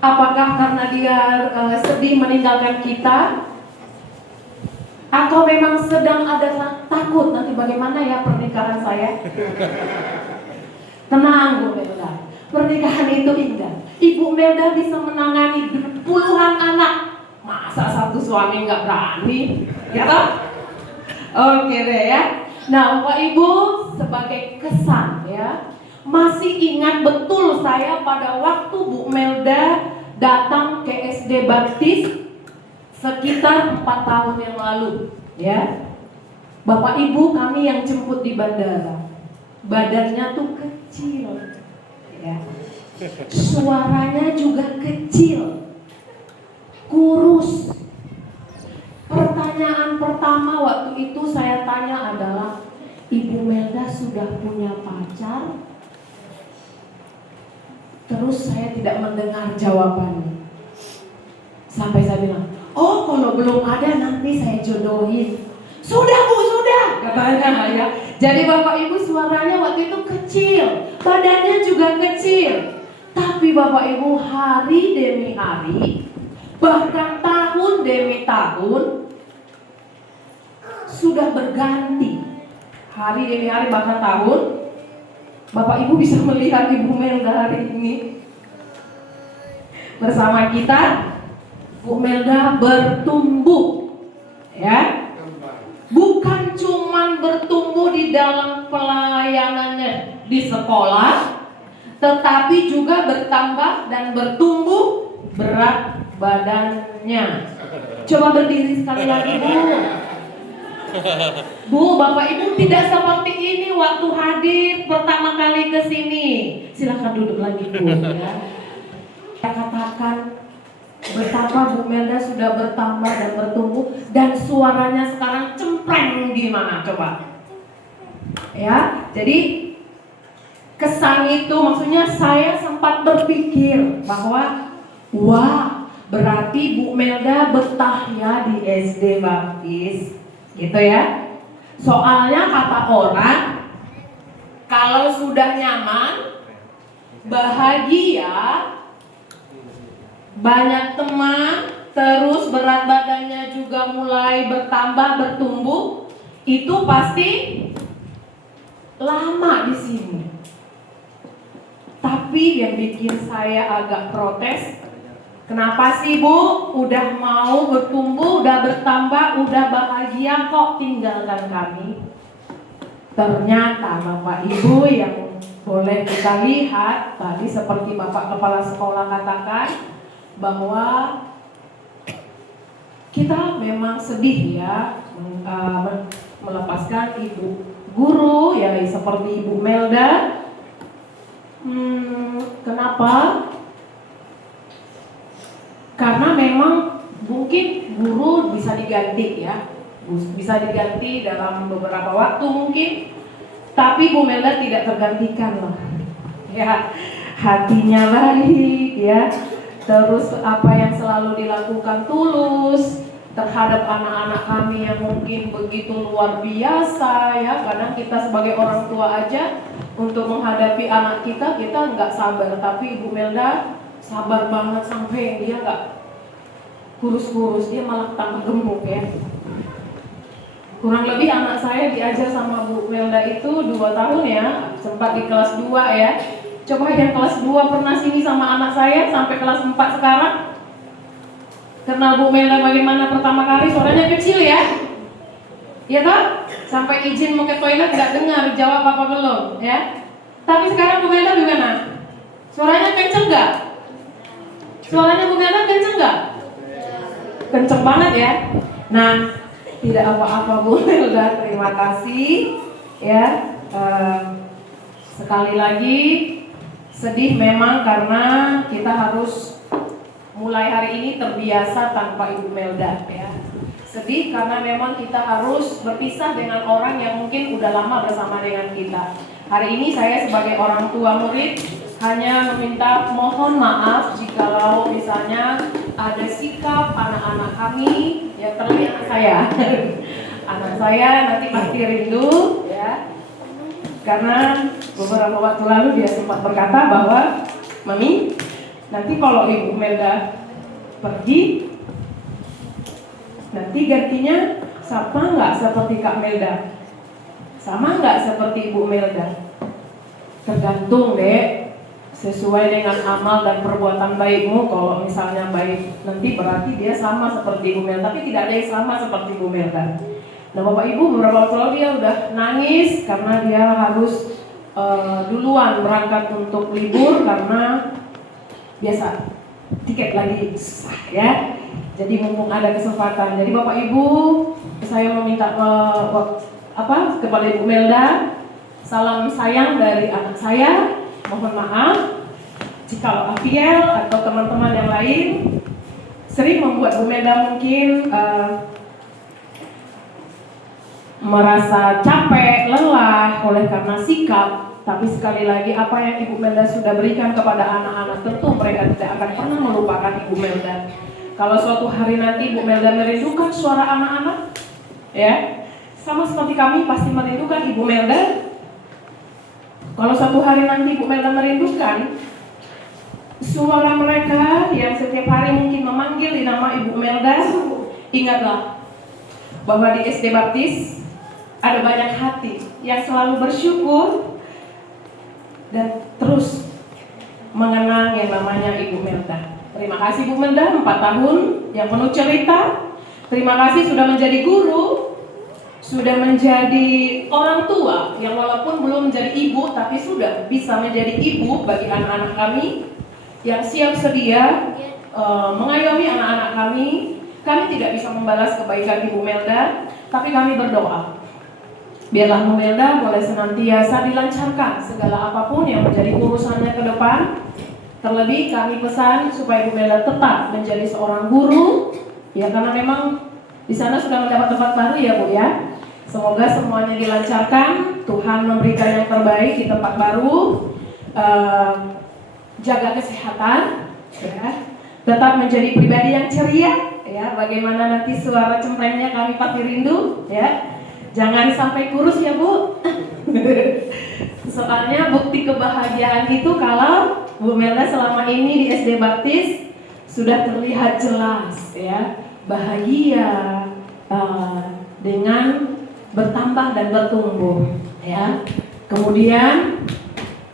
Apakah karena dia sedih meninggalkan kita, atau memang sedang ada takut nanti bagaimana ya pernikahan saya? Tenang Bu Melda, pernikahan itu indah. Ibu Melda bisa menangani puluhan anak. Masa satu suami nggak berani? Ya toh? Oke deh ya. Nah, Bapak Ibu, sebagai kesan ya, masih ingat betul saya pada waktu Bu Melda datang ke SD Baptis sekitar 4 tahun yang lalu ya. Bapak Ibu kami yang jemput di bandara, badannya tuh kecil ya. Suaranya juga kecil, kurus. Pertanyaan pertama waktu itu saya tanya adalah, Ibu Melda sudah punya pacar? Terus saya tidak mendengar jawabannya. Sampai saya bilang, oh kalau belum ada nanti saya jodohin. Sudah Bu, sudah, katanya ya. Jadi Bapak Ibu suaranya waktu itu kecil, badannya juga kecil. Tapi Bapak Ibu hari demi hari, bahkan tahun demi tahun sudah berganti. Hari demi hari bahkan tahun, Bapak Ibu bisa melihat Ibu Melda hari ini bersama kita. Bu Melda bertumbuh ya. Bukan cuman bertumbuh di dalam pelayanannya di sekolah, tetapi juga bertambah dan bertumbuh berat badannya. Coba berdiri sekali lagi Bu. Bu, Bapak Ibu tidak seperti ini waktu hadir pertama kali ke sini. Silakan duduk lagi Bu ya. Saya katakan betapa Bu Melda sudah bertambah dan bertumbuh, dan suaranya sekarang cempreng gimana coba. Ya, jadi kesan itu maksudnya saya sempat berpikir bahwa wah, berarti Bu Melda betah ya di SD Baptis gitu ya. Soalnya kata orang kalau sudah nyaman, bahagia, banyak teman, terus berat badannya juga mulai bertambah, bertumbuh, itu pasti lama di sini. Tapi yang bikin saya agak protes, kenapa sih Bu? Udah mau bertumbuh, udah bertambah, udah bahagia kok tinggalkan kami? Ternyata Bapak Ibu yang boleh kita lihat tadi seperti Bapak Kepala Sekolah katakan bahwa kita memang sedih ya melepaskan Ibu Guru ya seperti Ibu Melda. Kenapa? Karena memang mungkin guru bisa diganti ya, bisa diganti dalam beberapa waktu mungkin, tapi Bu Melda tidak tergantikan loh. Ya, hatinya baik ya, terus apa yang selalu dilakukan tulus terhadap anak-anak kami yang mungkin begitu luar biasa ya. Kadang kita sebagai orang tua aja untuk menghadapi anak kita nggak sabar, tapi Ibu Melda sabar banget sampai dia nggak kurus-kurus, dia malah tambah gemuk ya. Kurang lebih anak saya diajar sama Bu Melda itu 2 tahun ya, sempat di kelas 2 ya. Coba yang kelas 2 pernah sini sama anak saya sampai kelas 4 sekarang. Kenal Bu Melda bagaimana pertama kali, suaranya kecil ya. Iya kan? Sampai izin mau ke toilet nggak dengar jawab apa belum ya. Tapi sekarang Bu Melda gimana? Suaranya kenceng nggak? Suaranya Bu Melda kenceng nggak? Kenceng banget ya. Nah, tidak apa-apa Bu Melda, terima kasih ya. Sekali lagi sedih memang karena kita harus mulai hari ini terbiasa tanpa Ibu Melda ya. Sedih karena memang kita harus berpisah dengan orang yang mungkin udah lama bersama dengan kita. Hari ini saya sebagai orang tua murid hanya meminta mohon maaf jikalau misalnya ada sikap anak-anak kami ya, terlebih anak saya. Anak saya nanti pasti rindu ya. Karena beberapa waktu lalu dia sempat berkata bahwa Mami, nanti kalau Ibu Melda pergi, nanti gantinya sama nggak seperti Kak Melda? Sama nggak seperti Ibu Melda? Tergantung deh, sesuai dengan amal dan perbuatan baikmu. Kalau misalnya baik, nanti berarti dia sama seperti Ibu Melda. Tapi tidak ada yang sama seperti Ibu Melda. Nah Bapak Ibu beberapa waktu lalu dia udah nangis karena dia harus duluan berangkat untuk libur karena biasa tiket lagi susah ya. Jadi mumpung ada kesempatan. Jadi Bapak Ibu, saya meminta kepada Ibu Melda, salam sayang dari anak saya. Mohon maaf jika Afiel atau teman-teman yang lain sering membuat Bu Melda mungkin merasa capek, lelah oleh karena sikap. Tapi sekali lagi apa yang Ibu Melda sudah berikan kepada anak-anak, tentu mereka tidak akan pernah melupakan Ibu Melda. Kalau suatu hari nanti Ibu Melda merindukan suara anak-anak, ya sama seperti kami pasti merindukan Ibu Melda. Kalau suatu hari nanti Ibu Melda merindukan suara mereka yang setiap hari mungkin memanggil di nama Ibu Melda, ingatlah bahwa di SD Baptis ada banyak hati yang selalu bersyukur dan terus mengenang yang namanya Ibu Melda. Terima kasih Bu Melda, 4 tahun yang penuh cerita. Terima kasih sudah menjadi guru, sudah menjadi orang tua yang walaupun belum menjadi ibu tapi sudah bisa menjadi ibu bagi anak-anak kami yang siap sedia mengayomi anak-anak kami. Kami tidak bisa membalas kebaikan Ibu Melda, tapi kami berdoa biarlah Bu Melda boleh senantiasa dilancarkan segala apapun yang menjadi urusannya ke depan. Terlebih kami pesan supaya Bu Melda tetap menjadi seorang guru, ya karena memang di sana sudah mendapat tempat baru ya Bu ya. Semoga semuanya dilancarkan, Tuhan memberikan yang terbaik di tempat baru. Jaga kesehatan, ya. Tetap menjadi pribadi yang ceria, ya. Bagaimana nanti suara cemprengnya kami pasti rindu, ya. Jangan sampai kurus ya Bu. Soalnya bukti kebahagiaan itu kalau Bu Melda selama ini di SD Baptis sudah terlihat jelas ya, bahagia dengan bertambah dan bertumbuh ya. Kemudian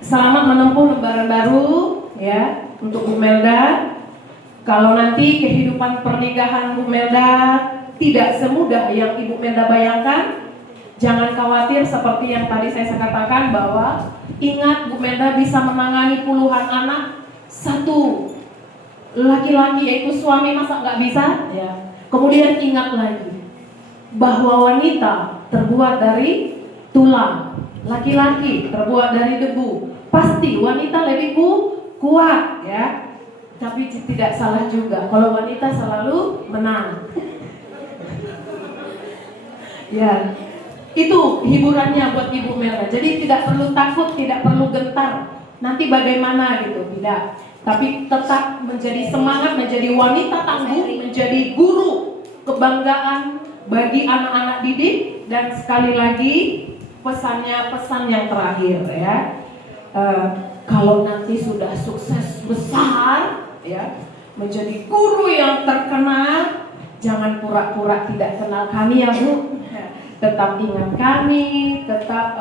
selamat menempuh lembaran baru ya untuk Bu Melda. Kalau nanti kehidupan pernikahan Bu Melda tidak semudah yang Ibu Melda bayangkan, jangan khawatir seperti yang tadi saya katakan bahwa ingat Bu Melda bisa menangani puluhan anak, satu laki-laki yaitu suami masa nggak bisa ya. Kemudian ingat lagi bahwa wanita terbuat dari tulang, laki-laki terbuat dari debu. Pasti wanita lebih kuat ya. Tapi tidak salah juga kalau wanita selalu menang. Ya, itu hiburannya buat Ibu Melda. Jadi tidak perlu takut, tidak perlu gentar. Nanti bagaimana gitu, tidak. Tapi tetap menjadi semangat, menjadi wanita tangguh, menjadi guru kebanggaan bagi anak-anak didik. Dan sekali lagi pesannya pesan yang terakhir ya. Kalau nanti sudah sukses besar ya, menjadi guru yang terkenal, jangan pura-pura tidak kenal kami ya Bu. Tetap ingat kami, tetap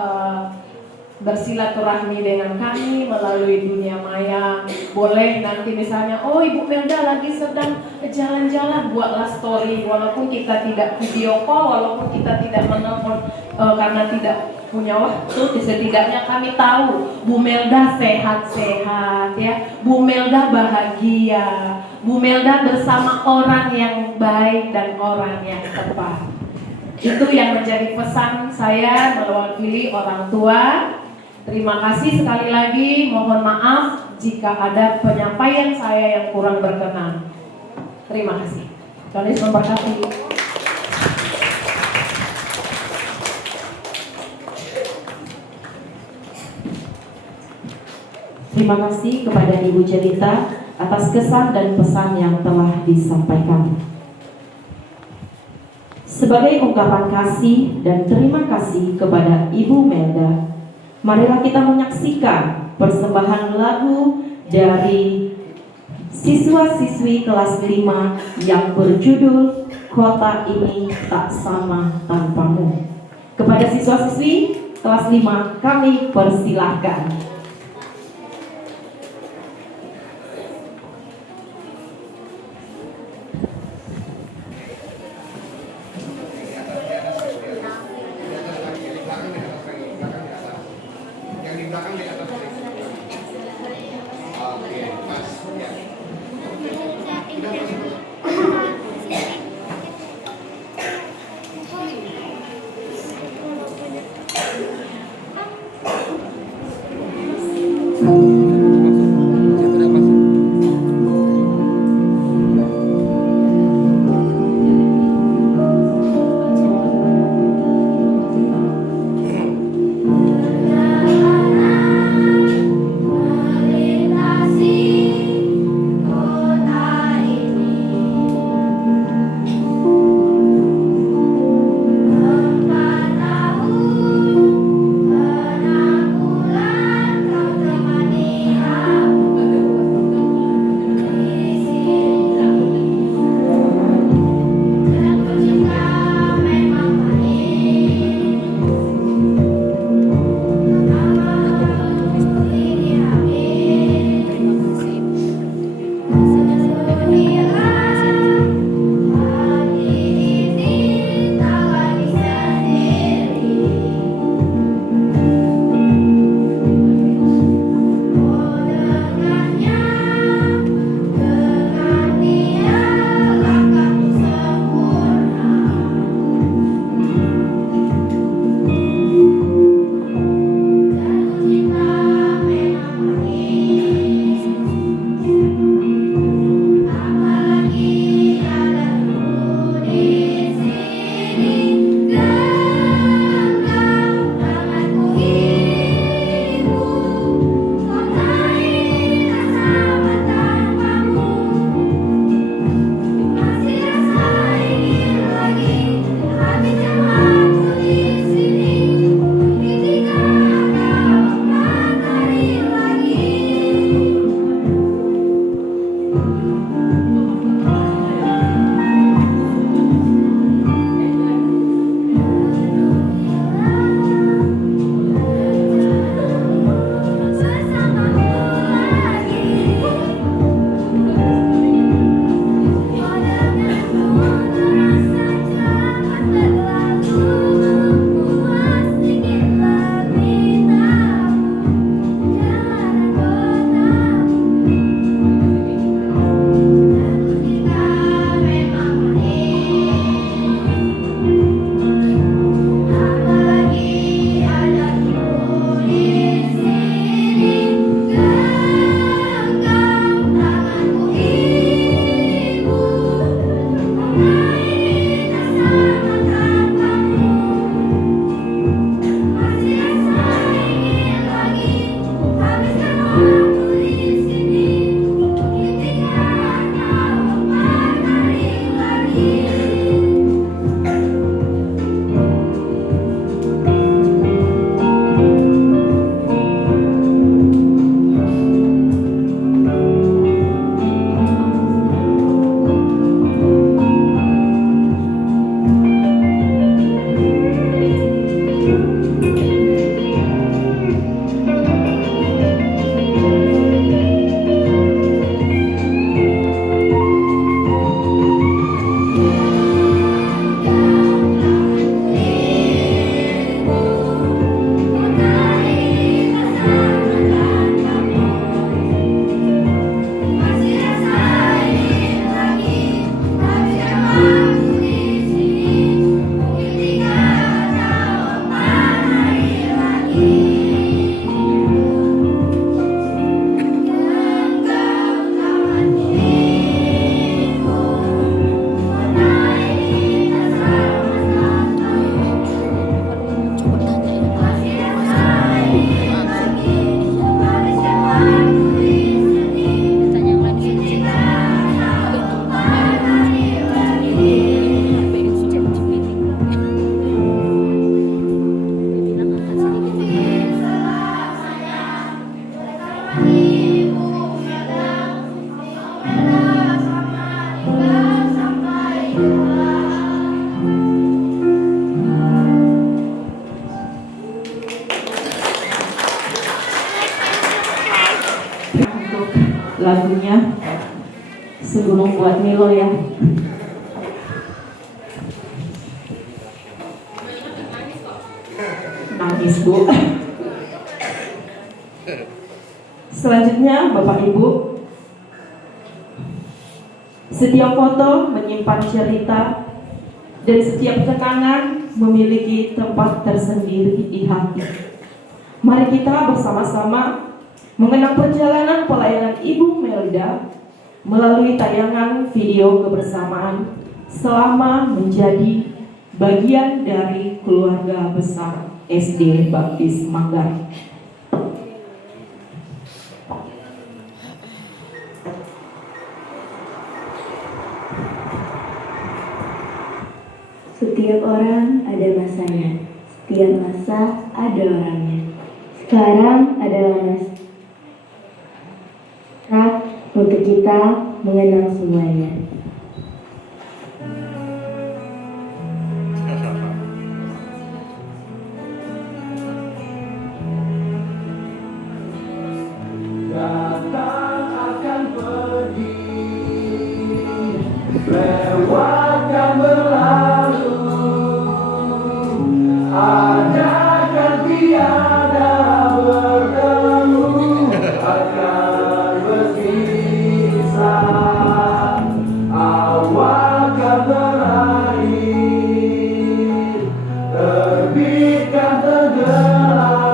bersilaturahmi dengan kami melalui dunia maya. Boleh nanti misalnya, oh Ibu Melda lagi sedang jalan-jalan, buatlah story walaupun kita tidak video call, walaupun kita tidak menelpon karena tidak punya waktu. Setidaknya kami tahu Bu Melda sehat-sehat ya, Bu Melda bahagia, Bu Melda bersama orang yang baik dan orang yang tepat. Itu yang menjadi pesan saya mewakili orang tua. Terima kasih sekali lagi, mohon maaf jika ada penyampaian saya yang kurang berkenan. Terima kasih. Tuhan Yesus memberkati. Terima kasih kepada Ibu Jelita atas kesan dan pesan yang telah disampaikan. Sebagai ungkapan kasih dan terima kasih kepada Ibu Melda, marilah kita menyaksikan persembahan lagu dari siswa-siswi kelas 5 yang berjudul Kota Ini Tak Sama Tanpamu. Kepada siswa-siswi kelas 5 kami persilahkan. Sebelum buat Milo ya. Nangis Bu. Selanjutnya Bapak Ibu, setiap foto menyimpan cerita dan setiap kenangan memiliki tempat tersendiri di hati. Mari kita bersama-sama mengenang perjalanan pelayanan Ibu Melda melalui tayangan video kebersamaan selama menjadi bagian dari keluarga besar SD Baptis Manggar. Setiap orang ada masanya, setiap masa ada orangnya. Sekarang adalah masa untuk kita mengenang semuanya. Datang akan pergi, lewat dan berlalu, ada kan tiada bertemu, akan berpisah, awal kan berakhir, terbitkan tenggelam,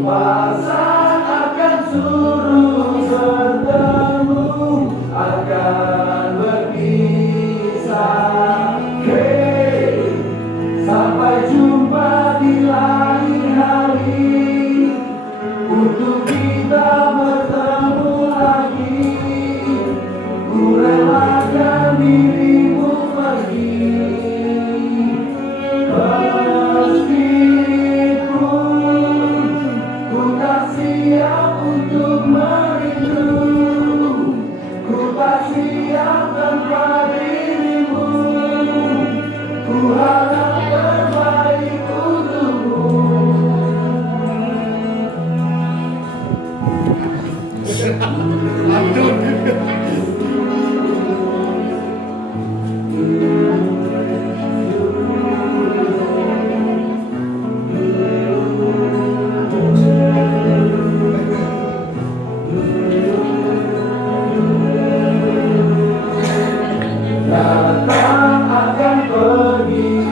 pasang akan suruh bertemu, akan berpisah. Hey, sampai jumpa di lain hari, untuk kita bertemu lagi. Ku relakan dirimu pergi, meskipun ku tak siap untuk merindu, ku tak siap tanpa dirimu, ku harap terbaik untukmu. Datang akan pergi,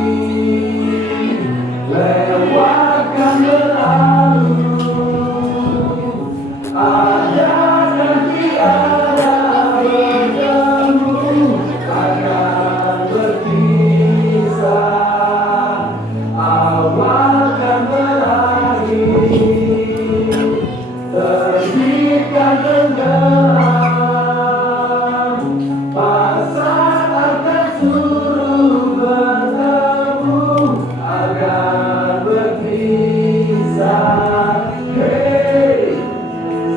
lewat kan berlalu, ada dan tiada bertemu, akan berpisah, awal kan berakhir, terbitkan tenggelam, pasang akan suruh bertemu, akan berpisah. Hey,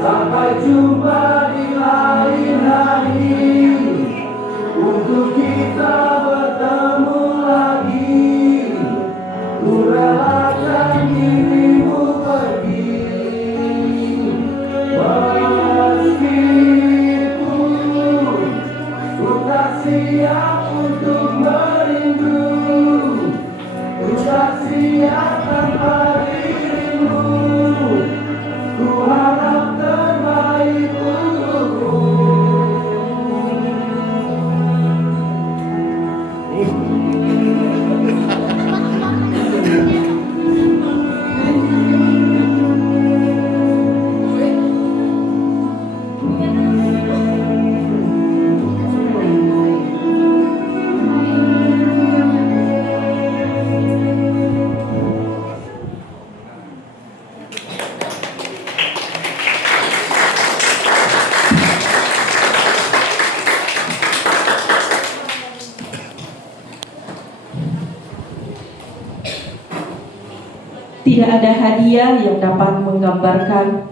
sampai jumpa di lain hari, untuk kita bertemu lagi. Ku relakan dirimu pergi, meskipun ku tak siap untuk merindu, ku tak siap tanpa dirimu, ku harap terbaik untukmu. Tidak ada hadiah yang dapat menggambarkan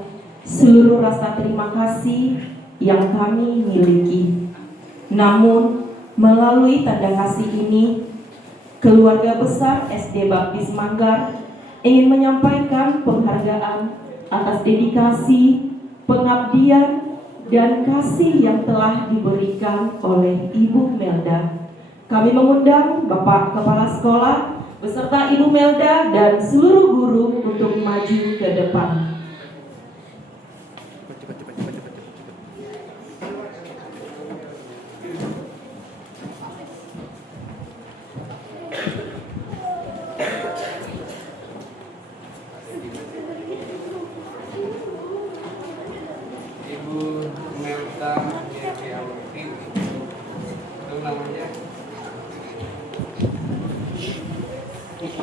seluruh rasa terima kasih yang kami miliki. Namun, melalui tanda kasih ini, keluarga besar SD Baptis Manggar ingin menyampaikan penghargaan atas dedikasi, pengabdian, dan kasih yang telah diberikan oleh Ibu Melda. Kami mengundang Bapak Kepala Sekolah beserta Ibu Melda dan seluruh guru untuk maju ke depan. Ibu Melda Yetiawati, itu namanya. Kami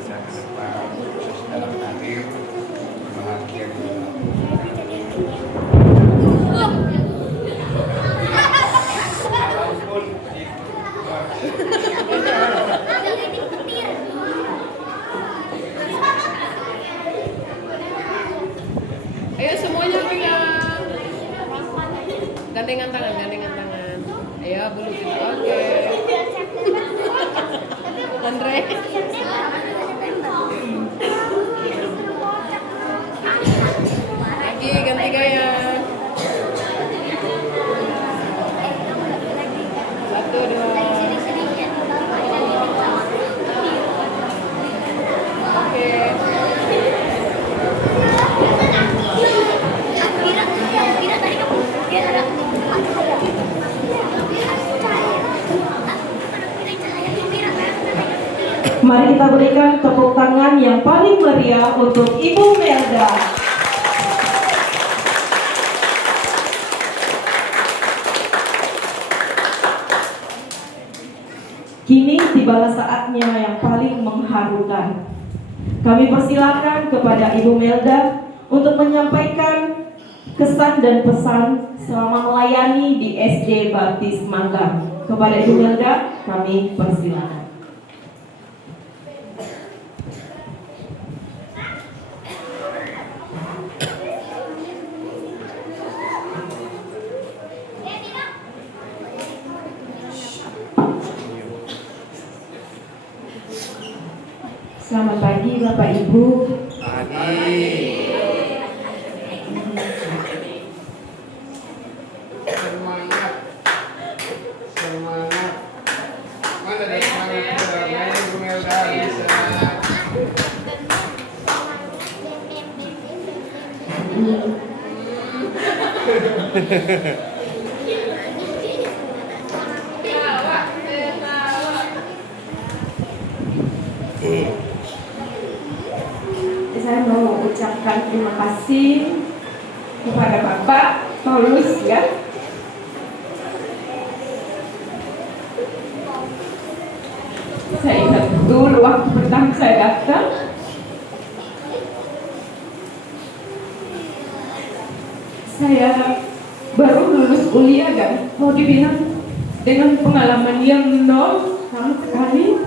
bisa ke depan dalam karir bahagia. Walaupun Ayo semuanya pegang. Gandengan tangan, gandengan tangan. Ayo bulu gitu. Oke. Andre. Lagi ganti gaya. Satu, dua. Oke. Mari kita berikan tepuk tangan yang paling meriah untuk Ibu Melda. Kini tibalah saatnya yang paling mengharukan. Kami persilakan kepada Ibu Melda untuk menyampaikan kesan dan pesan selama melayani di SD Baptis Manggar. Kepada Ibu Melda, kami persilakan. Selamat pagi Bapak Ibu. Semangat, semangat. Mana ada semangat berdamai, Bu Melda bisa. Saya mau ucapkan terima kasih kepada Bapak Paulus ya. Saya ingat betul waktu pertama saya datang. Saya baru lulus kuliah dan mau dibilang dengan pengalaman yang nol sama sekali.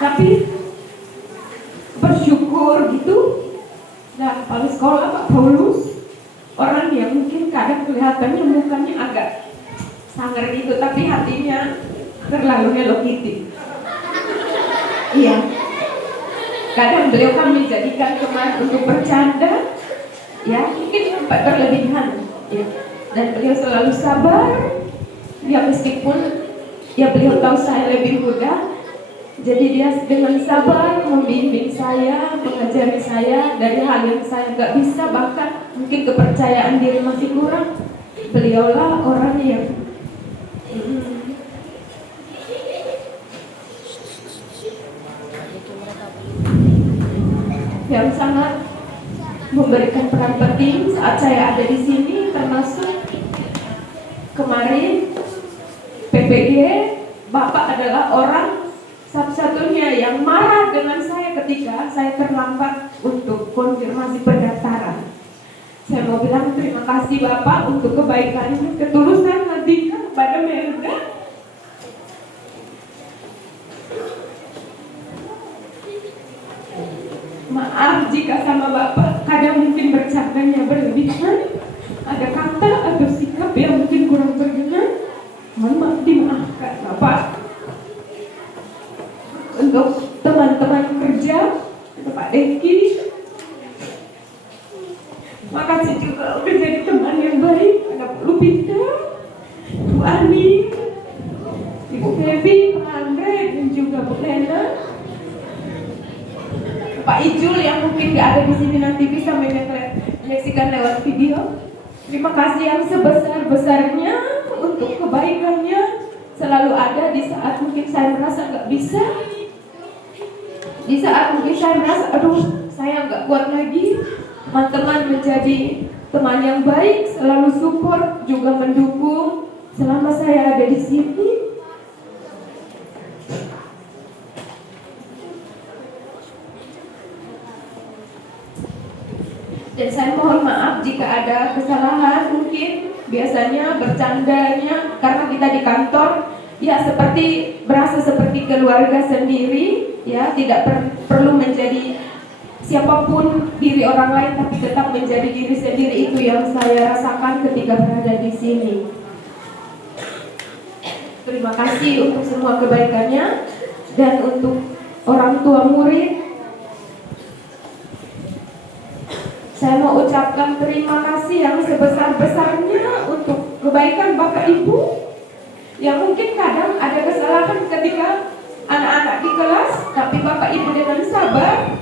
Tapi bersyukur gitu. Nah, kepala sekolah Pak Paulus orang yang mungkin kadang kelihatannya mukanya agak sangar gitu, tapi hatinya terlalu Hello Kitty. Iya. Kadang beliau kami jadikan teman untuk bercanda, ya mungkin sempat berlebihan, ya. Dan beliau selalu sabar, ya meskipun ya beliau tahu saya lebih muda. Jadi dia dengan sabar membimbing saya, mengajari saya dari hal yang saya nggak bisa, bahkan mungkin kepercayaan diri masih kurang. Beliaulah orang yang sangat memberikan peran penting saat saya ada di sini, termasuk kemarin PPG. Bapak adalah orang satu-satunya yang marah dengan saya ketika saya terlambat untuk konfirmasi pendaftaran. Saya mau bilang terima kasih Bapak untuk kebaikannya, ketulusan hatinya kepada Melda. Maaf jika sama Bapak kadang mungkin bercandanya berlebihan, ada kata atau sikap yang mungkin kurang berkenan. Mohon maaf, dimaafkan Bapak. Untuk teman-teman kerja, untuk Pak Deki, makasih juga udah jadi teman yang baik. Ada Bu Lupita, Bu Ani, Ibu Febi, Pak Andre, dan juga Bu Lena, Pak Ijul yang mungkin gak ada di sini nanti bisa menyaksikan lewat video. Terima kasih yang sebesar-besarnya untuk kebaikannya selalu ada di saat mungkin saya merasa gak bisa, di saat mungkin saya merasa aduh saya gak kuat lagi. Teman-teman menjadi teman yang baik, selalu support juga mendukung selama saya ada di sini. Dan saya mohon maaf jika ada kesalahan, mungkin biasanya bercandanya karena kita di kantor ya berasa seperti keluarga sendiri ya, tidak perlu menjadi siapapun diri orang lain, tapi tetap menjadi diri sendiri. Itu yang saya rasakan ketika berada di sini. Terima kasih untuk semua kebaikannya dan untuk orang tua murid. Saya mau ucapkan terima kasih yang sebesar-besarnya untuk kebaikan Bapak Ibu yang mungkin kadang ada kesalahan ketika anak-anak di kelas, tapi Bapak Ibu dengan sabar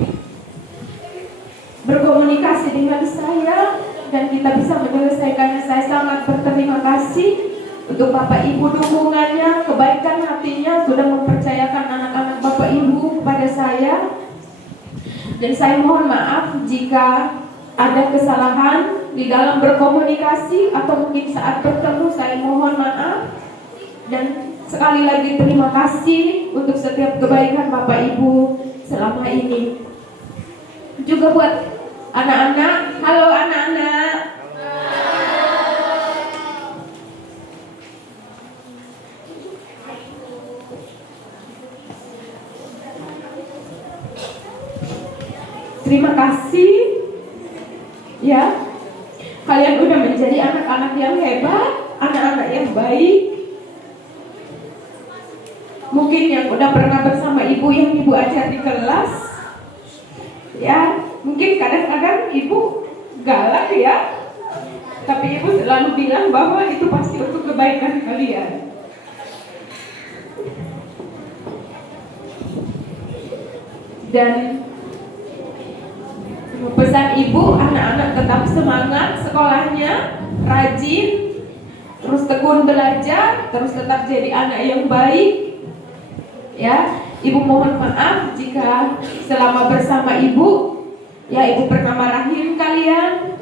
berkomunikasi dengan saya dan kita bisa menyelesaikannya. Saya sangat berterima kasih untuk Bapak Ibu dukungannya, kebaikan hatinya sudah mempercayakan anak-anak Bapak Ibu kepada saya. Dan saya mohon maaf jika ada kesalahan di dalam berkomunikasi atau mungkin saat bertemu, saya mohon maaf. Dan sekali lagi terima kasih untuk setiap kebaikan Bapak Ibu selama ini. Juga buat anak-anak, halo anak-anak. Terima kasih ya, kalian udah menjadi anak-anak yang hebat, anak-anak yang baik. Mungkin yang udah pernah bersama ibu yang ibu ajar di kelas ya, mungkin kadang-kadang ibu galak ya, tapi ibu selalu bilang bahwa itu pasti untuk kebaikan kalian. Dan pesan ibu, anak-anak tetap semangat sekolahnya, rajin, terus tekun belajar, terus tetap jadi anak yang baik ya. Ibu mohon maaf jika selama bersama ibu ya ibu pernah marahin kalian,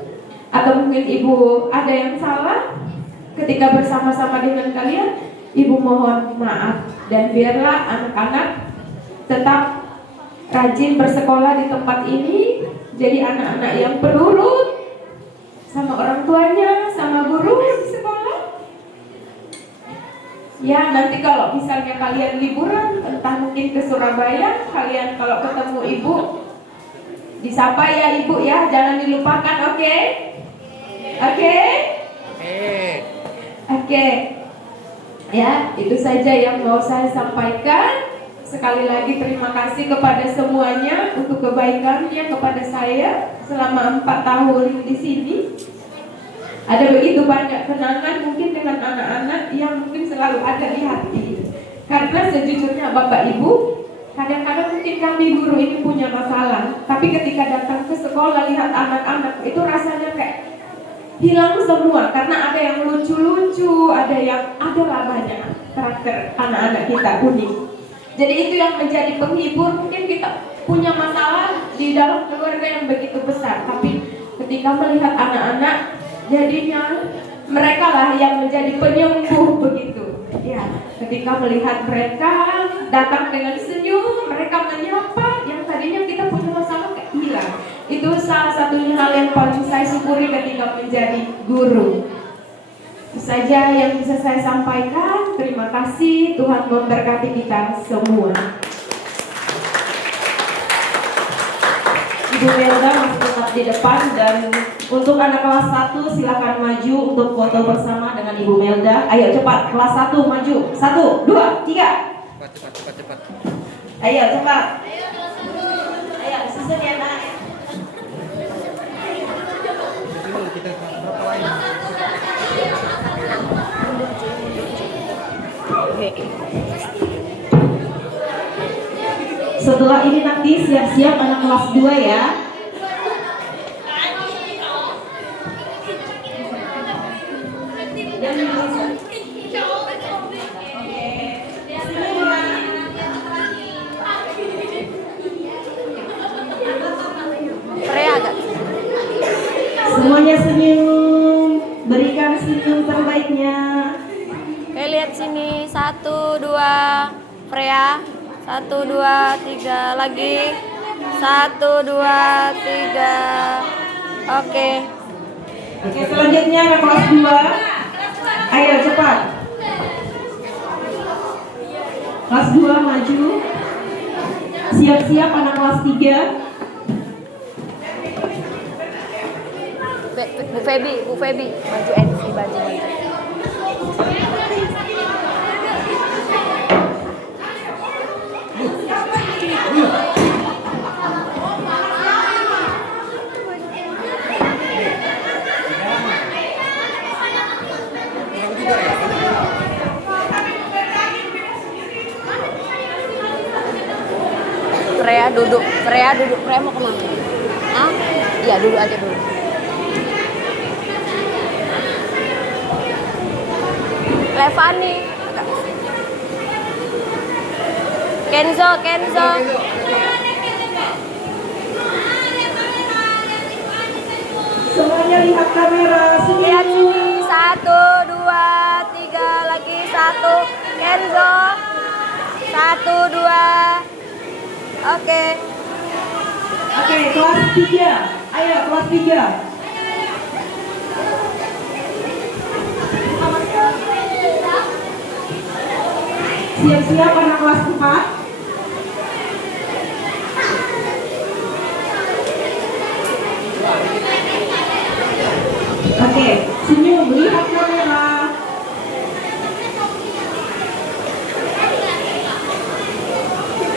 atau mungkin ibu ada yang salah ketika bersama-sama dengan kalian. Ibu mohon maaf, dan biarlah anak-anak tetap rajin bersekolah di tempat ini, jadi anak-anak yang penurut sama orang tuanya, sama guru di sekolah. Ya, nanti kalau misalnya kalian liburan, entah mungkin ke Surabaya, kalian kalau ketemu ibu, disapa ya ibu ya, jangan dilupakan, oke? Oke? Oke. Ya, itu saja yang mau saya sampaikan. Sekali lagi terima kasih kepada semuanya untuk kebaikannya kepada saya selama 4 tahun di sini. Ada begitu banyak kenangan mungkin dengan anak-anak yang mungkin selalu ada di hati. Karena sejujurnya Bapak Ibu, kadang-kadang mungkin kami guru ini punya masalah, tapi ketika datang ke sekolah lihat anak-anak itu rasanya kayak hilang semua. Karena ada yang lucu-lucu, ada yang adalah banyak karakter anak-anak kita unik. Jadi itu yang menjadi penghibur. Mungkin kita punya masalah di dalam keluarga yang begitu besar, tapi ketika melihat anak-anak, jadinya mereka lah yang menjadi penyembuh begitu. Ya, Ketika melihat mereka datang dengan senyum, mereka menyapa yang tadinya kita punya masalah kayak hilang. Itu salah satunya hal yang paling saya syukuri ketika menjadi guru. Itu saja yang bisa saya sampaikan. Terima kasih, Tuhan memberkati kita semua. Ibu Melda masih tetap di depan, dan untuk anak kelas 1 silakan maju untuk foto bersama dengan Ibu Melda. Ayo cepat, kelas 1 maju. 1, 2, 3. Cepat. Ayo cepat. Ayo susun ya nak. Setelah ini nanti siap-siap anak kelas 2 ya. Semuanya senyum, berikan senyum terbaiknya. Oke, lihat sini. 1, 2, Freya. 1, 2, 3 lagi. 1, 2, 3. Oke. Oke, selanjutnya anak kelas 2. Ayo cepat. Kelas 2 maju. Siap-siap anak kelas 3. Bu Febi, baju NC, baju. Freya duduk. Freya mau kemana? Hah? Iya, duduk aja dulu. Levani. Kenzo. Semuanya lihat kamera. Lihat sini. 1, 2, 3 lagi. 1. Kenzo. 1, 2. Oke. Oke, kelas 3. Ayo kelas 3. Siap-siap anak kelas 4. Oke, senyum, lihat kamera.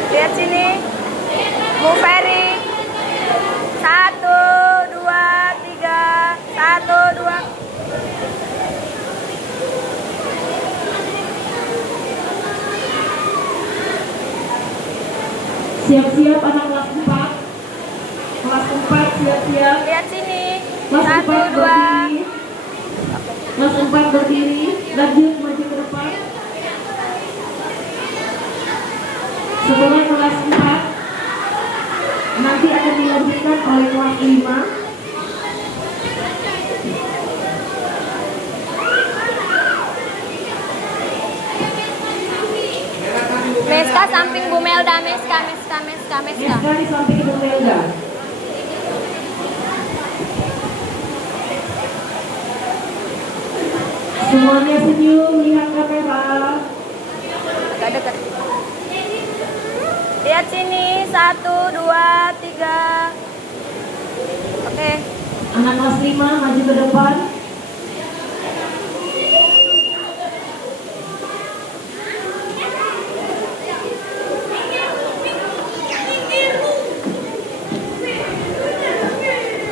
Lihat sini. Bu Ferry. 1, 2, 3. 1, 2. Siap-siap anak kelas 4. Kelas 4 siap-siap. Lihat sini. Kelas 1, 4 2. berdiri. Kelas 4 berdiri. Lanjut maju ke depan. Setelah kelas 4 nanti akan dilanjutkan oleh kelas 5. Meska samping Bu Melda. Meska. Meska di samping Ibu Melda. Semuanya senyum, lihat kamera. Agak dekat. Lihat sini. 1, 2, 3. Oke. Anak kelas 5 maju ke depan.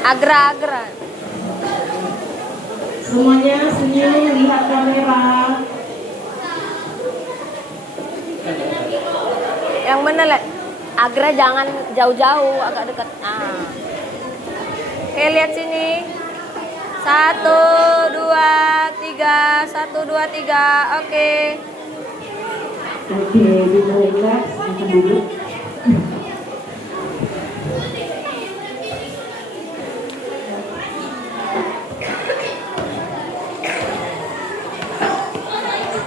Agra. Semuanya senyum, lihat kamera. Yang bener, Le. Agra jangan jauh-jauh, agak dekat. Nah. Oke, lihat sini. 1, 2, 3. 1, 2, 3. Oke. Oke, dimulaikan. Silakan duduk.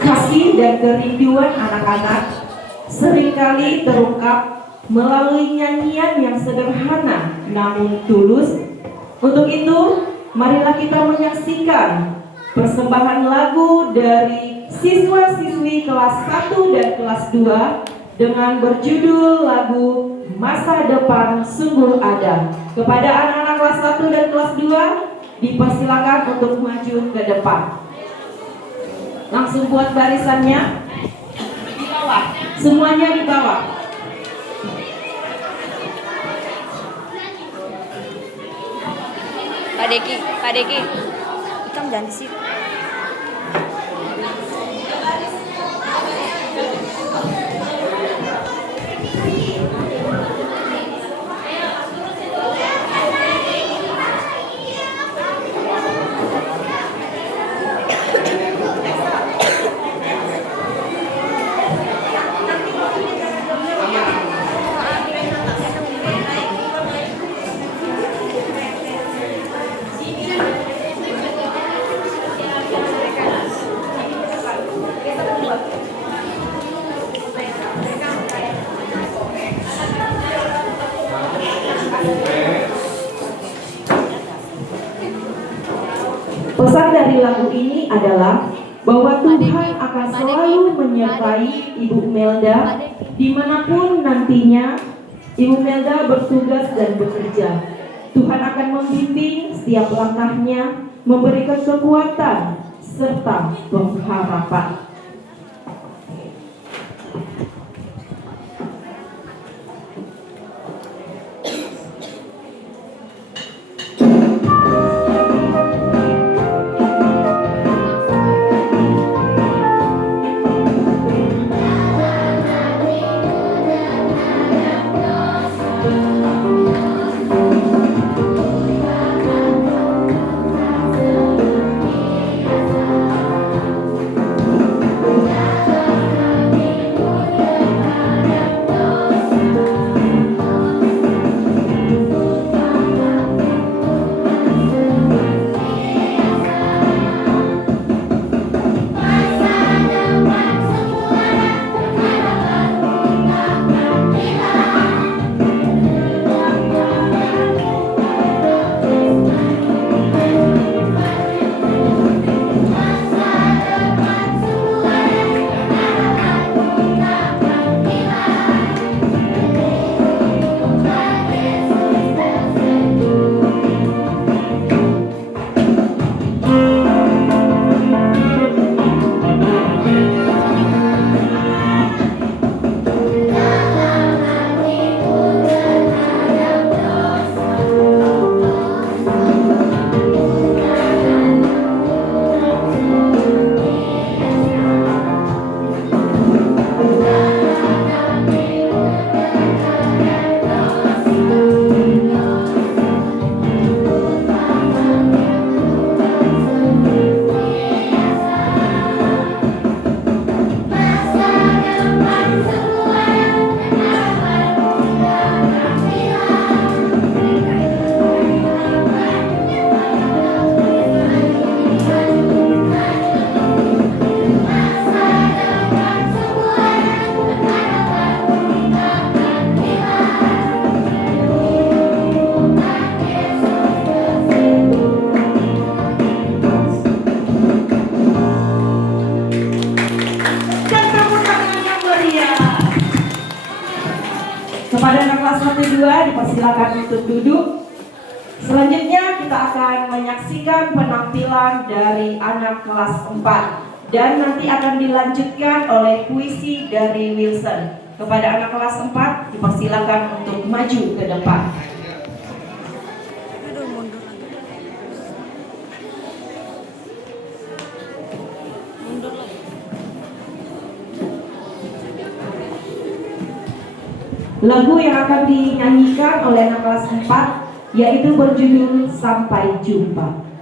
Kasih dari dan kerinduan anak-anak seringkali terungkap melalui nyanyian yang sederhana namun tulus. Untuk itu, marilah kita menyaksikan persembahan lagu dari siswa-siswi kelas 1 dan kelas 2 dengan berjudul lagu Masa Depan Sungguh Ada. Kepada anak-anak kelas 1 dan kelas 2 dipersilakan untuk maju ke depan. Langsung buat barisannya di bawah. Semuanya di bawah. Pak Deki, kamu jangan di situ. Pesan dari lagu ini adalah bahwa Tuhan akan selalu menyertai Ibu Melda dimanapun nantinya Ibu Melda bertugas dan bekerja. Tuhan akan membimbing setiap langkahnya, memberikan kekuatan serta pengharapan. Kepada anak kelas 1 2 dipersilakan untuk duduk. Selanjutnya kita akan menyaksikan penampilan dari anak kelas 4 dan nanti akan dilanjutkan oleh puisi dari Wilson. Kepada anak kelas 4 dipersilakan untuk maju ke depan. Aduh, mundur lagi. Mundur lagi. Lagu yang akan dinyanyikan oleh anak kelas 4 yaitu berjudul Sampai Jumpa.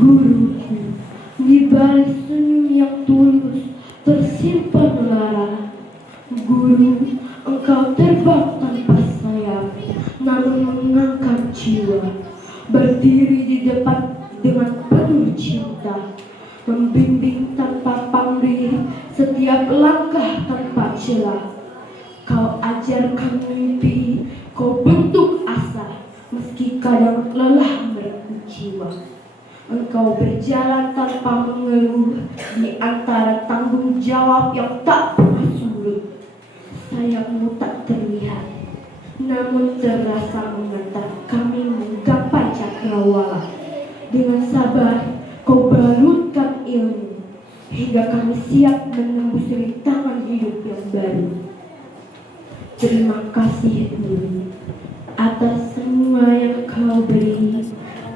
Guruku, di balik senyum yang tulus tersimpan lara. Guru, engkau terbang tanpa sayap, namun mengangkat jiwa. Berdiri di depan dengan penuh cinta, membimbing tanpa pamrih setiap langkah tanpa celah. Kau ajarkan mimpi, kau bentuk asa, meski kadang lelah merekuk jiwa. Engkau berjalan tanpa mengeluh di antara tanggung jawab yang tak pernah surut. Sayapmu tak terlihat, namun terasa mengantar kami menggapai cakrawala. Dengan sabar kau balutkan ilmu, hingga kami siap menembus rintangan hidup yang baru. Terima kasih Guru atas semua yang kau beri.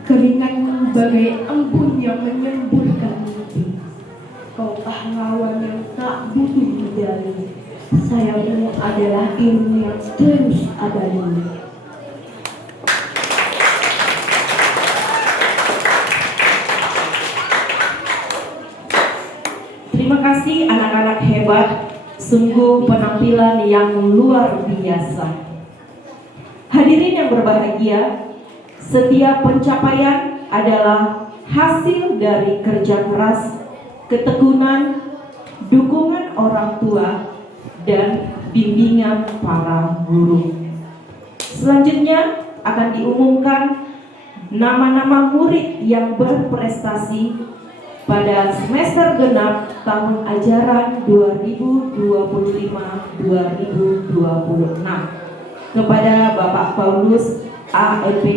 Keringatmu bagai embun yang menyemburkan mimpi. Kau pahlawan yang tak butuh medali. Sayapmu adalah ilmu yang terus abadi. Terima kasih anak-anak hebat, sungguh penampilan yang luar biasa. Hadirin yang berbahagia, setiap pencapaian adalah hasil dari kerja keras, ketekunan, dukungan orang tua, dan bimbingan para guru. Selanjutnya akan diumumkan nama-nama murid yang berprestasi pada semester genap tahun ajaran 2025-2026 kepada Bapak Paulus AMPD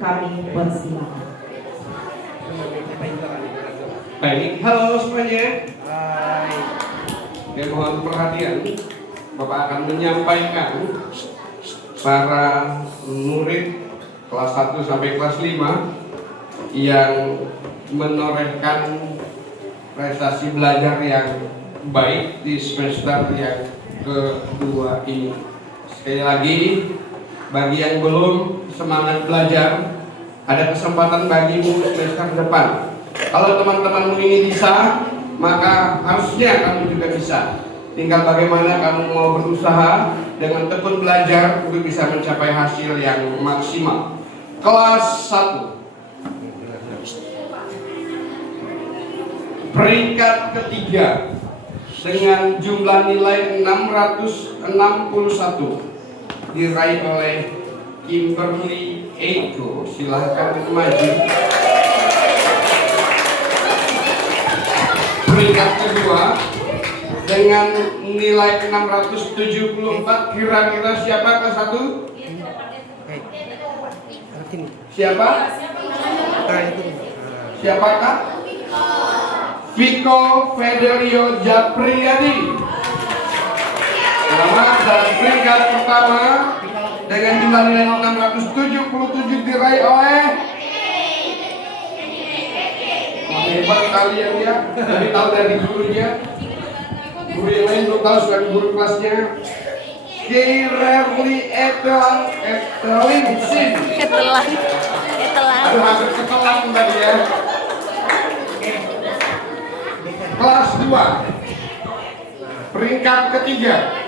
kami persilakan. Baik, halo semuanya. Hai. Mohon perhatian, Bapak akan menyampaikan para murid kelas 1 sampai kelas 5 yang menorehkan prestasi belajar yang baik di semester yang kedua ini. Sekali lagi, bagi yang belum semangat belajar, ada kesempatan bagimu semester depan. Kalau teman-temanmu ini bisa, maka harusnya kamu juga bisa. Tinggal bagaimana kamu mau berusaha dengan tekun belajar untuk bisa mencapai hasil yang maksimal. Kelas 1, peringkat ketiga dengan jumlah nilai 661 diraih oleh Kimberly Eko. Silahkan maju. Peringkat kedua dengan nilai 674, kira-kira siapa kelas 1? Siapa? Siapakah? Viko Federio Japriyadi. Selamat. Dan peringkat pertama dengan jumlah nilai 677 diraih oleh hebat kalian ya. Jadi tahu dari gurunya. Guru yang lain belum tahu, sudah guru kelasnya. Kirerli Etelin Sin. Ketelan. Aduh, hampir ketelan tadi ya. Kelas 2, peringkat ketiga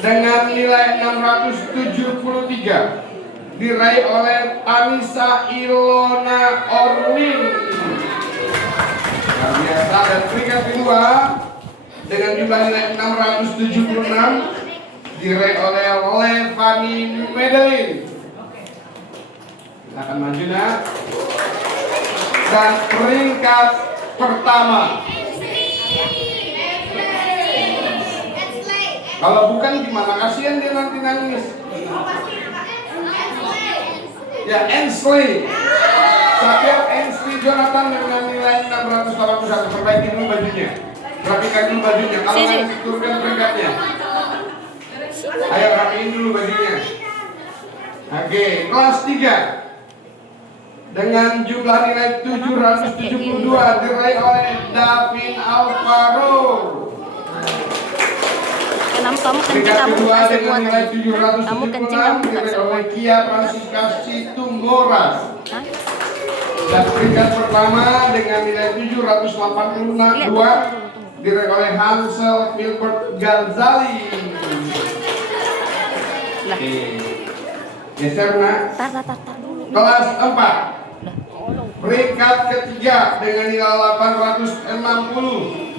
dengan nilai 673 diraih oleh Anissa Ilona Orlin. Luar biasa. Dan peringkat kedua dengan jumlah nilai 676 diraih oleh Levani Medelin. Silakan maju nak. Dan peringkat pertama, kalau bukan gimana, kasihan dia nanti nangis. Ya, Ensley Sakir Ensley Jonathan dengan nilai 681. Perbaiki dulu bajunya, rapikan dulu bajunya. Kalau nangis turunkan peringkatnya. Ayo rapiin dulu bajunya. Oke, kelas 3 dengan jumlah nilai 772 diraih oleh Davin Alvaro. Kamu kencing, Peringkat kamu kedua kasih dengan buat nilai kamu kencing, 776 kamu diraih kasih oleh Kia Francisca Situmboras. Hah? Dan peringkat pertama dengan nilai 782 diraih oleh Hansel Gilbert Ghazali. Oke. Geser nak. Tar dulu. Kelas 4, peringkat ketiga dengan nilai 860